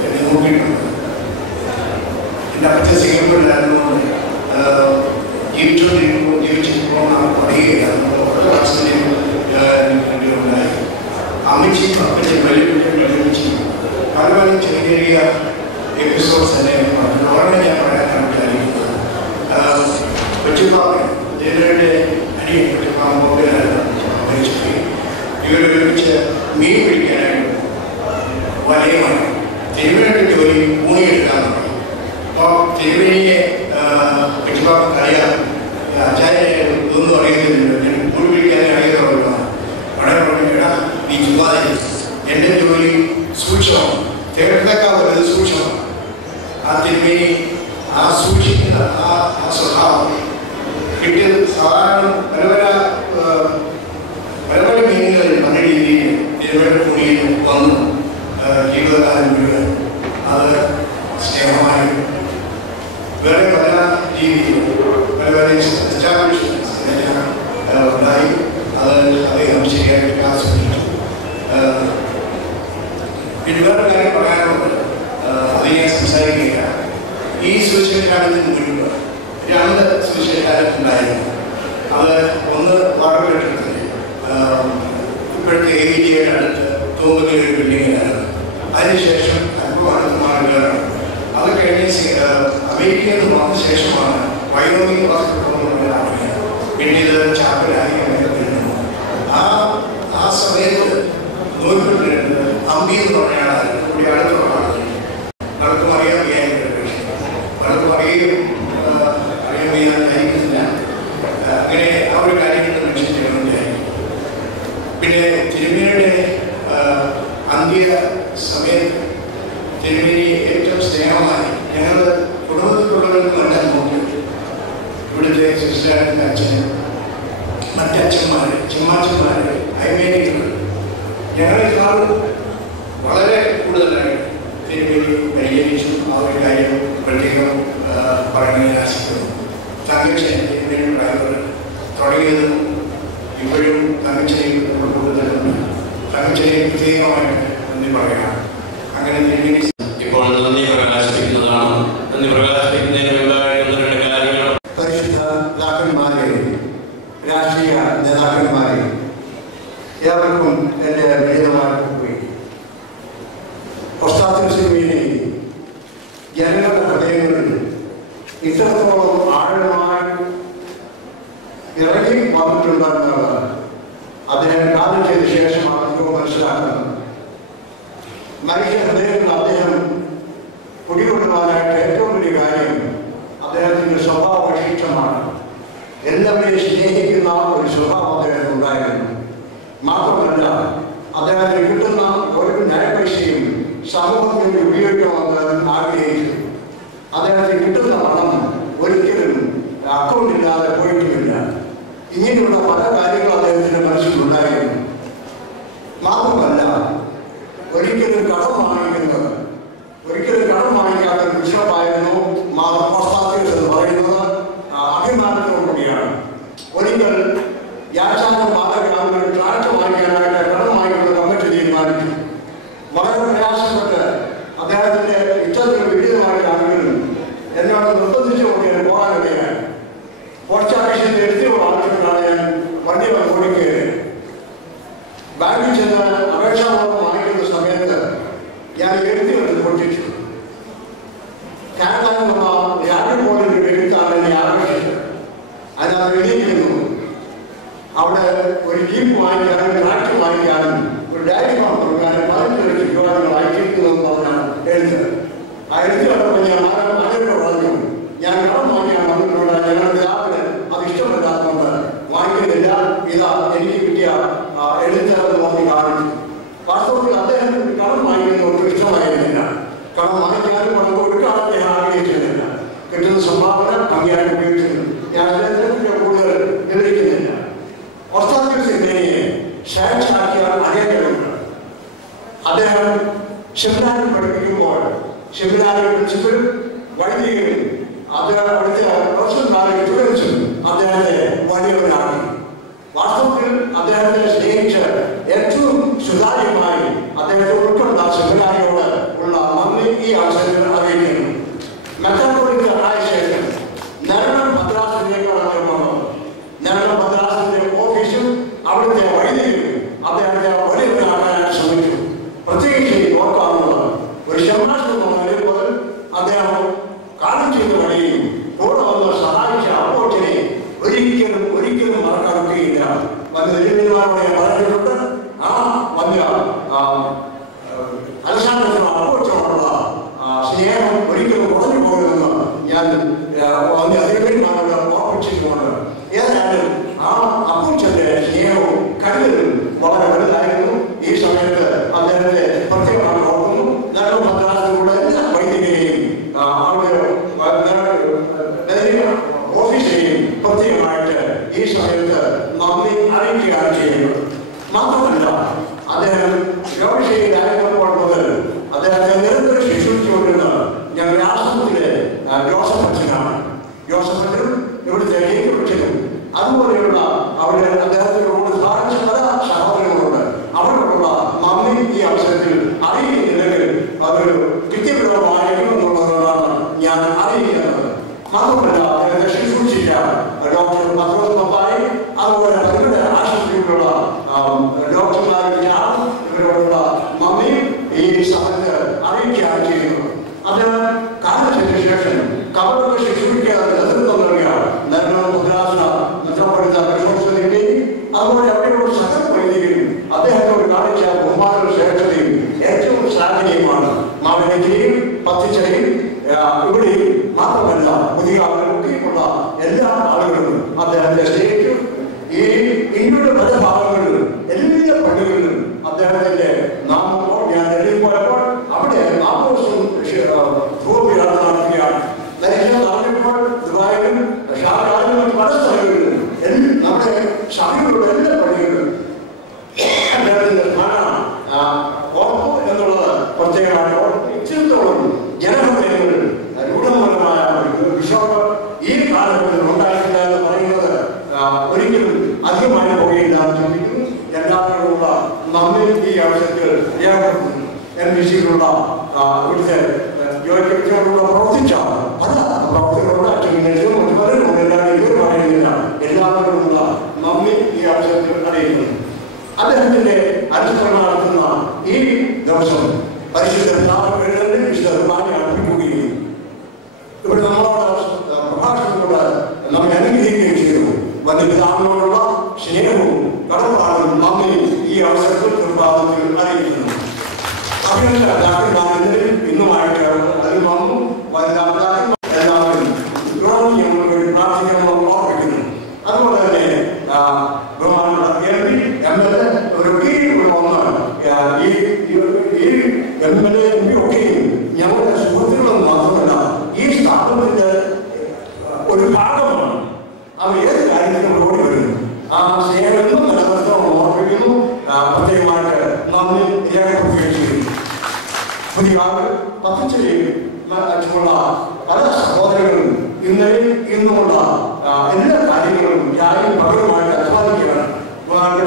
എന്നെ നോക്കിയിട്ടുണ്ട്. എൻ്റെ അപ്പത്തെ സിംഗപ്പൂരിലായിരുന്നുകൊണ്ട് ജീവിച്ചിരിക്കുമ്പോൾ നാം പഠിക്കുകയില്ല. വളരെ ആശ്ചര്യം ഉണ്ടായി. അമ്മച്ചി അപ്പച്ചി വലിയ പല ചെറിയ എപ്പിസോഡ്സ് തന്നെ വളരെ ഞാൻ പറയാനാണ് വിചാരിക്കുന്നത്. കൊച്ചുപ്പാപ്പൻ ജനങ്ങളുടെ അനിയൻ കൊച്ചുപ്പാപ്പൻ പോകലായിരുന്നു മരിച്ചുപോയി. ഇവരൊരുമിച്ച് മീൻ പിടിക്കാനായിട്ട് വലയമാണ് തിരുവേണ്ടി ജോലി ഊണിയെടുക്കാൻ തുടങ്ങി. അപ്പോൾ തിരുവേനിയെ കൊച്ചുപ്പാപ്പൻ അറിയാം. ആചാര്യ ഇതൊന്നും അറിയുന്നില്ല, ഞാൻ ഊണി പിടിക്കാനേ അറിയുന്നുള്ളൂ. വളരെ പറഞ്ഞാ നീ ചുമ്മാതെ, എൻ്റെ ജോലി സൂക്ഷ്മമാണ്, തേട്ടേക്കാൾ വലുത് സൂക്ഷ്മമാണ്. ആ തിരുമേനി ആ സൂക്ഷിക്കുന്ന ആ സ്വഭാവം കിട്ടിയത് സാധാരണ പല മീനുകളിൽ പല രീതിയിൽ തിരുവേണ്ട തുണിയിൽ വന്നു ജീവിതകാലം മുഴുവൻ അത് സ്നേഹമായി വേറെ പല രീതിയിലും പല എസ്റ്റാബ്ലിഷ്മെന്റ്സ് ഉണ്ടായി. അത് അദ്ദേഹം ശരിയായിട്ട് ആസ്വദിച്ചു. പിന്നെ വേറെ കാര്യം പറയാനുള്ളത്, അത് ഞാൻ സംസാരിക്കുകയില്ല. ഈ സുവിശേഷകാലത്തിന് മുൻപ് 2 സുവിശേഷകാലത്തുണ്ടായിരുന്നു. അത് ഒന്ന് വാഴവെട്ടത്തിൽ ഇപ്പോഴത്തെ AVGയുടെ അടുത്ത് തൂമ്പലി ഒരു ബിൽഡിങ്ങിലാണ്. അതിനുശേഷം അല്പമാനമാണ് വേറെ. അത് കഴിഞ്ഞ് അമേരിക്കയിൽ നിന്ന് വന്ന ശേഷമാണ് വയോമിക് ഹോസ്പിറ്റൽ അറിയുന്നത്. പിന്നെ ഇത് ചാപ്പലായി അങ്ങനെ വരുന്നു. ആ സമയത്ത് നോക്കിക്കൊണ്ടിരുന്നത് അമ്പി എന്ന് പറഞ്ഞ ആളായിരുന്നു. കൂടി അടുത്തുള്ള ആളാണ്. പലർക്കും അറിയാൻ പലർക്കും അറിയാൻ കഴിയുന്നില്ല. അങ്ങനെ ആ ഒരു കാര്യങ്ങൾ മെൻഷൻ ചെയ്യണമെന്നായി. പിന്നെ തിരുമേനിയുടെ അന്ത്യ സമയത്ത് തിരുമേനി ഏറ്റവും സ്നേഹമായി ഞങ്ങൾ കുടുംബത്തിലുള്ളവർക്കും എല്ലാം നോക്കി. ഇവിടുത്തെ സിസ്റ്ററിൻ്റെ അച്ഛനും അച്ഛന്മാര്, ചിമ്മാച്ചന്മാര്, അയമേനികൾ, ഞങ്ങളെക്കാൾ വളരെ കൂടുതലായി തിരുവല്ലി പരിഹരിച്ചു. ആ ഒരു കാര്യം പ്രത്യേകം പറയാൻ ആശിക്കുന്നു. തങ്കച്ചൻ തിരുവല്ലി ഡ്രൈവർ തുടങ്ങിയതും ഇപ്പോഴും തങ്കച്ചനെയും കൂടുതലുണ്ട്. തങ്കച്ചനെ പ്രത്യേകമായിട്ട് നന്ദി പറയാം. അങ്ങനെ തിരുവല്ലി ഇപ്പോൾ നന്ദി പ്രകാശിപ്പിക്കുന്നതാണ്. നന്ദി പ്രകാശിപ്പിക്കുന്നതിന് മുമ്പായി ഒന്ന് രണ്ട് കാര്യങ്ങൾ. പരിശുദ്ധ നേതാക്കന്മാരെ, രാഷ്ട്രീയ നേതാക്കന്മാരെ, ഏവർക്കും എൻ്റെ വിനീതമായ പോയി. ഒസ്താദിനെ ജനങ്ങളുടെ ഹൃദയങ്ങളിൽ ഇത്രത്തോളം ആഴമായി ഇറങ്ങി വന്നിട്ടുണ്ടെന്നുള്ളത് അതിനെ കാലം ചെയ്ത ശേഷമാണ് ഇപ്പോൾ മനസ്സിലാക്കുന്നത്. മനുഷ്യ ഹൃദയത്തിൽ അദ്ദേഹം കുടികൊള്ളുവാനായിട്ട് ഏറ്റവും വലിയ കാര്യം അദ്ദേഹത്തിൻ്റെ സ്വഭാവ വൈശിഷ്ട്യമാണ്. എല്ലാവരെയും സ്നേഹിക്കുന്ന ഒരു സ്വഭാവം അദ്ദേഹത്തിന് ഉണ്ടായിരുന്നു. മാത്രമല്ല, അദ്ദേഹത്തിന് കിട്ടുന്ന ഒരു ന്യായപൈസയും സമൂഹത്തിന് ഉപയോഗിക്കണമെന്ന് ആഗ്രഹിച്ചു. അദ്ദേഹത്തിന് കിട്ടുന്ന പണം ഒരിക്കലും അക്കൗണ്ടില്ലാതെ പോയിട്ടുമില്ല. ഇങ്ങനെയുള്ള പല കാര്യങ്ങളും അദ്ദേഹത്തിൻ്റെ മനസ്സിലുണ്ടായിരുന്നു. മാത്രമല്ല, ഒരിക്കലും കടം വാങ്ങിക്കാത്ത ഒരു ബിഷപ്പായിരുന്നു മാർപ്പാസ് എന്ന് പറയുന്നത് അഭിമാനത്തോടുകൂടിയാണ്. ഒരിക്കൽ യാചാന പാതഗ്രാമങ്ങളിൽ ട്രാക്ടർ വാങ്ങിക്കാനായിട്ട് കടം വാങ്ങിക്കുന്ന കമ്മിറ്റി തീരുമാനിച്ചു. വളരെ പ്രയാസപ്പെട്ട് അദ്ദേഹത്തിന്റെ ഇഷ്ടത്തിന് വിപരീതമായിട്ടാണെങ്കിലും എന്നോട് നിർബന്ധിച്ചുകൊണ്ട് ഞാൻ പോകാനിടയായി. പോസ്റ്റ് ഓഫീസിന്റെ എഴുത്തിയുള്ള ആവശ്യത്തിലാണ് ഞാൻ വണ്ടി ഓടിക്കുകയത്. ബാങ്കിൽ ചെന്ന് അപേക്ഷാപത്രം വാങ്ങിക്കുന്ന സമയത്ത് ഞാൻ എഴുത്തുകൾ പൊട്ടിച്ചു. കാനഡയിലുള്ള യാതൊരു എഴുത്താണ് എന്നെ ആകർഷിച്ചത്. അതിനകത്ത് എഴുതിയിരുന്നു, അവിടെ ഒരു ജീപ്പ് വാങ്ങിക്കാനും ട്രാക്ടർ വാങ്ങിക്കാനും ഒരു ഡയറി ഫാം തുടങ്ങാനും 15 ലക്ഷം രൂപ വാങ്ങിച്ചിരിക്കുന്നതെന്ന് പറഞ്ഞാണ് എഴുത്ത്. ആ എഴുത്ത് കണ്ടപ്പോൾ ഞാൻ ആരോട് പറഞ്ഞു, ഞാൻ കടം വാങ്ങിക്കാൻ വന്നിട്ടുണ്ട്, ഞങ്ങളുടെ രാവിലെ അത് ഇഷ്ടപ്പെടാത്തതുകൊണ്ട് വാങ്ങിക്കുന്നില്ല, ഇതാ എനിക്ക് കിട്ടിയ എഴുത്ത് നോക്കി കാണിച്ചു. വാസ്തവത്തിൽ അദ്ദേഹം കടം വാങ്ങിക്കുന്നവർക്ക് ഇഷ്ടമായിരുന്നില്ല. കടം വാങ്ങിക്കാനും പണം കൊടുക്കാൻ അദ്ദേഹം ആഗ്രഹിച്ചിരുന്നില്ല. കിട്ടുന്ന സംഭാവന അങ്ങേയായിട്ട് ഉപയോഗിച്ചിരുന്നു. ഞാൻ അദ്ദേഹത്തെ കൂടുതൽ എതിർക്കുന്നില്ല. ഒസ്താദിനെ ശാഖിയാക്കിയ അനേകരുണ്ട്. അദ്ദേഹം സെമിനാരിൽ പഠിപ്പിക്കുമ്പോൾ സെമിനാരിൽ പ്രിൻസിപ്പലും വൈദികരും അദ്ദേഹം പഠിച്ച പ്രൊഫസർമാരെ തുടർച്ചു അദ്ദേഹത്തെ വലിയവനാക്കി. വാസ്തവത്തിൽ അദ്ദേഹത്തെ സ്നേഹിച്ച് ഏറ്റവും സുതാര്യമായി അദ്ദേഹത്തെ ഉൾക്കൊണ്ട സെമിനാരിയോട് ഉള്ള നന്ദി ഈ അവസരത്തിൽ അറിയിക്കുന്നു. മെത്രാപ്പൊലീത്ത ആയ ശേഷം നരളം മദ്രാസിലേക്കാണ് വന്നത്. നരളം മദ്രാസിന്റെ ഓഫീസും അവിടുത്തെ വൈദികരും അദ്ദേഹത്തെ വലിയവനാക്കാനായിട്ട് ശ്രമിച്ചു. പ്രത്യേകിച്ച് ഓർക്കാവുന്നത് ഒരു ശമാശം വരുമ്പോൾ അദ്ദേഹം കാലം ചെയ്ത വഴിയും കൂടെ വന്ന് സഹായിച്ച അപ്പോറ്റിനെ ഒരിക്കലും മറക്കാറുകയില്ല. വന്യമാരോട് ഞാൻ പറഞ്ഞിട്ടുണ്ട്, ആ വന്യ അലസാനത്തിനോ അപ്പോറ്റിനോടുള്ള സ്നേഹം ഒരിക്കലും കുറഞ്ഞു പോകരുതെന്ന് ഞാൻ വന്യ അതിഥിമാരോട് ഓർപ്പിച്ചിട്ടുമുണ്ട്. ഏതായാലും ആ അപ്പോച്ചന്റെ സ്നേഹവും കരുതലും വളരെ വലുതായിരുന്നു. ഈ സമയത്ത് അദ്ദേഹത്തെ പ്രത്യേകമായി ഓർക്കുന്നു. നരോ മദ്രാസിലൂടെ എല്ലാ വൈദികരെയും ഓഫീസിനെയും പ്രത്യേകമായിട്ട് ഈ സമയത്ത് നന്ദി അറിയിക്കുകയാണ് ചെയ്യുന്നത്. മാത്രമല്ല, അദ്ദേഹം രോഗശൈലിയായപ്പോൾ മുതൽ അദ്ദേഹത്തെ നിരന്തരം ശിക്ഷിച്ചുകൊണ്ടിരുന്ന ഞങ്ങളുടെ ആശ്രമത്തിലെ ജോസഫ് അച്ഛനാണ്. ജോസഫ് അച്ഛനും ഇവിടുത്തെ ഏകപക്ഷനും അതുപോലെയുള്ള അവിടെ അദ്ദേഹത്തിനോട് സഹായിച്ച പല സഹോദരങ്ങളുണ്ട്. അവരോടുള്ള നന്ദി ഈ അവസരത്തിൽ അറിയിക്കുന്നില്ലെങ്കിൽ അതൊരു വിദ്യാഭ്യാസമായിരിക്കുമെന്നുള്ളതാണ് ഞാൻ അറിയിക്കുന്നത്. മാത്രമല്ല, അദ്ദേഹത്തെ ശുശ്രൂഷിച്ച ഡോക്ടർ പത്രോസ് പപ്പായി, അതുപോലെ അവരുടെ ആശുപത്രിയിലുള്ള ഡോക്ടർമാരുടെ ഇവരോടുള്ള നന്ദി ഈ സമയത്ത് അറിയിക്കുകയാണ് ചെയ്യുന്നത്. അത് കാലത്തിന് ശേഷം കബറൊക്കെ ശുശ്രൂഷിക്കാതെ നേതൃത്വം നൽകിയ നരളം മദ്രാസ മെത്രാപ്പൊലീത്ത ബിഷപ്സിനെയും സഭയുടെ എല്ലാ പണികളും അദ്ദേഹത്തിന്റെ സ്ഥാനം ഓർമ്മ എന്നുള്ളത് പ്രത്യേകമായി ഇച്ചിരത്തോളം ജനഹൃദയങ്ങൾ രൂഢമൂലമായ ബിഷപ്പ് ഈ കാലഘട്ടത്തിൽ ഉണ്ടായിട്ടില്ല എന്ന് പറയുന്നത് ഒരിക്കലും അധികമായി പോകുകയില്ല എന്ന് ചിന്തിക്കുന്നു. എല്ലാവരോടുള്ള നന്ദി ഈ അവസരത്തിൽ രേഖപ്പെടുത്തുന്നു. NBCയിലുള്ള ഇവിടുത്തെ ജോലിയോടുള്ള പ്രവർത്തിച്ച പല പ്രവർത്തകരോട് എല്ലാവരോടുമുള്ള നന്ദി ഈ അവസരത്തിൽ അറിയിക്കുന്നു. അദ്ദേഹത്തിന്റെ അനുസ്മരണം നടത്തുന്ന ഈ ദിവസം പരിശുദ്ധ വിശുദ്ധ കുർബാന അർപ്പിക്കുകയും ഇവിടെ നമ്മളോട് പ്രഭാഷണത്തോട് നമ്മെ അനുഗ്രഹിക്കുകയും ചെയ്തു. വന്യപിതാവിനോടുള്ള സ്നേഹവും കടപ്പാടും നന്ദിയും ഈ അവസരത്തിൽ കൃപാദത്തിൽ അറിയിക്കുന്നു. അഭിനന്ദനത്തിൽ ഇന്നുമായിട്ട് അതിൽ വന്നു വനിതാപിതാക്കൾ എല്ലാവരും ഞങ്ങൾക്ക് പ്രാർത്ഥിക്കണമെന്ന് ഓർമ്മിക്കുന്നു. അതുപോലെ തന്നെ ബഹുമാനപ്പെട്ട MP, MLA ഒരു കീഴിലുള്ള ഒന്ന് ഈ MLA MP ഒക്കെയും ഞങ്ങളുടെ സുഹൃത്തുക്കളെന്ന് മാത്രമല്ല ഈ സ്ഥാപനത്തിന്റെ ഒരു ഭാഗമാണ്. അവർ ഏത് കാര്യത്തിനും ഓടി വരുന്നു. ആ സ്നേഹം നിലനിർത്തണം ഓർമ്മിക്കുന്നു. പ്രത്യേകമായിട്ട് നന്ദി രേഖപ്പെടുത്തുകയും ചെയ്യുന്നു. പുതിയ പത്തിച്ചേരിയും മറ്റുമുള്ള പല സഹോദരങ്ങളും ഇന്നലെയും ഇന്നുമുള്ള എല്ലാ കാര്യങ്ങളും ഞാനും പകരമായിട്ട് അധ്വാനിക്കുകയാണ്.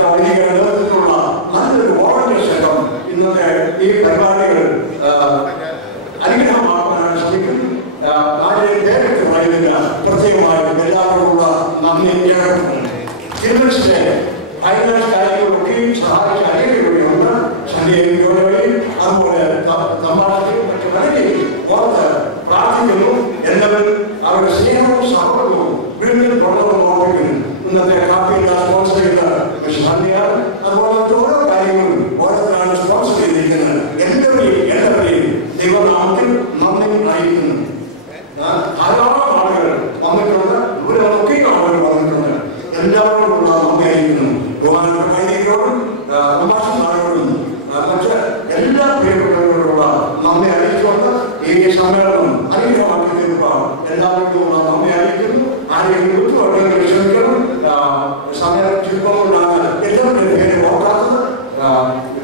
വൈദിക നേതൃത്വത്തിലുള്ള നല്ലൊരു വോളണ്ടിയർ സംഘം ഇന്നത്തെ ഈ പരിപാടികൾ അനുഗ്രഹമാക്കാനാണ് ശ്രമിക്കുന്നത്. ആരെയും നേരിട്ട് പറയുന്നില്ല. പ്രത്യേകമായും എല്ലാവരോടുള്ള നന്ദി രേഖപ്പെടുത്തുന്നു. ചിൽഡ്രൻസിന്റെ ഫൈനാൻസ് കാര്യങ്ങളൊക്കെയും സഹായിച്ച അനേകരുണ്ട്. സന്ധ്യയോടെയും അതുപോലെ തമാശയും മറ്റു പലരെയും ഓർത്ത് പ്രാർത്ഥിക്കുന്നു. എല്ലാവരും അവരുടെ സ്നേഹവും സഹകരണവും വീണ്ടും തുടർന്ന് ഓർമ്മിക്കുന്നു. ഇന്നത്തെ കാപ്പിയുടെ സ്പോൺസർ ചെയ്ത സന്ധ്യ അതുപോലെ ഓരോ കാര്യങ്ങളും ഓരോരുത്തരാണ് സ്പോൺസർ ചെയ്തിരിക്കുന്നത്. എല്ലാവരെയും ദൈവനാമത്തിൽ നന്ദി അറിയിക്കുന്നു. ധാരാളം ആളുകൾ വന്നിട്ടുണ്ട്. ഇവിടെ ഒക്കെ ആളുകൾ വന്നിട്ടുണ്ട്. എല്ലാവരോടുള്ള നന്ദി അറിയിക്കുന്നു. ബഹുമാനപ്പെട്ട വൈദികരോടും പ്രഭാഷകരോടും മറ്റ് എല്ലാ പ്രിയപ്പെട്ടവരോടുള്ള നന്ദി അറിയിച്ചുകൊണ്ട് ഈ സമ്മേളനം അനുഗ്രഹമാക്കി തീർക്കാം. എല്ലാവരോടുമുള്ള നന്ദി അറിയിക്കുന്നു. ആരെങ്കിലും വിട്ടുകൊണ്ടെങ്കിൽ ശ്രമിക്കണം. സമയം ചുരുക്കമുണ്ടാകാൻ എല്ലാവരുടെയും പേര് ഓർക്കാത്തത്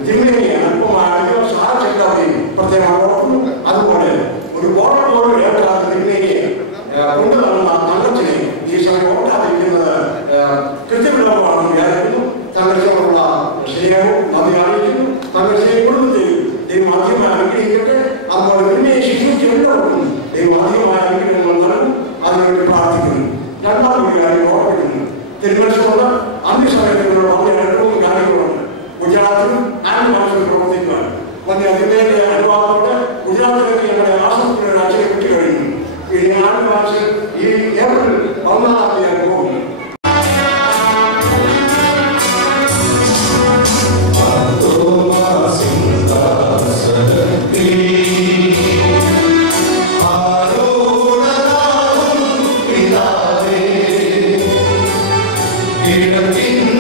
തിരുമേനി അല്പമാണെങ്കിലും സഹായിച്ചെല്ലാവരെയും പ്രത്യേകം ഓർക്കുന്നു. അതുപോലെ ഒരു ഓർമ്മയോട് ഏർക്കാത്ത തിരുമേനിയെ കൊണ്ടു നടന്ന തങ്കത്തിനെ ഈ സമയം ഓർക്കാതിരിക്കുന്നത് കൃത്യവിളവാണെന്ന് വിചാരിക്കുന്നു. തങ്കത്തിനോടുള്ള സ്നേഹവും നന്ദി അറിയിക്കുന്നു. തങ്കത്തിനെ കുടുംബത്തെയും ദൈവം ആദ്യമായി അനുഗ്രഹിക്കട്ടെ. അതുപോലെ തിരുമേനിയെ ശിക്ഷിച്ച് എല്ലാവർക്കും ദൈവം ആദ്യമായ അനുഗ്രഹങ്ങൾ നൽകും. അതിനുവേണ്ടി പ്രാർത്ഥിക്കുന്നു. രണ്ടാമത്തെ കാര്യം ഓർമ്മിക്കുന്നു. തിരുമനസ്സുകൊണ്ട് അന്ത്യസമയത്തിലുള്ള വളരെ അനുഭവം കാര്യങ്ങളുണ്ട്. ഗുജറാത്തിലും ആൻഡ് പ്രവർത്തിക്കാൻ വന്യ അതിന്റെ അനുഭവത്തോടെ ഗുജറാത്തിലേക്ക് ഞങ്ങളുടെ ആസക്തിയുടെ അച്ഛനെ വിട്ടു കഴിഞ്ഞു. ഈ ആൻഡ് ഈ ഏപ്രിൽ 1-ാം തീയതി പോകും. King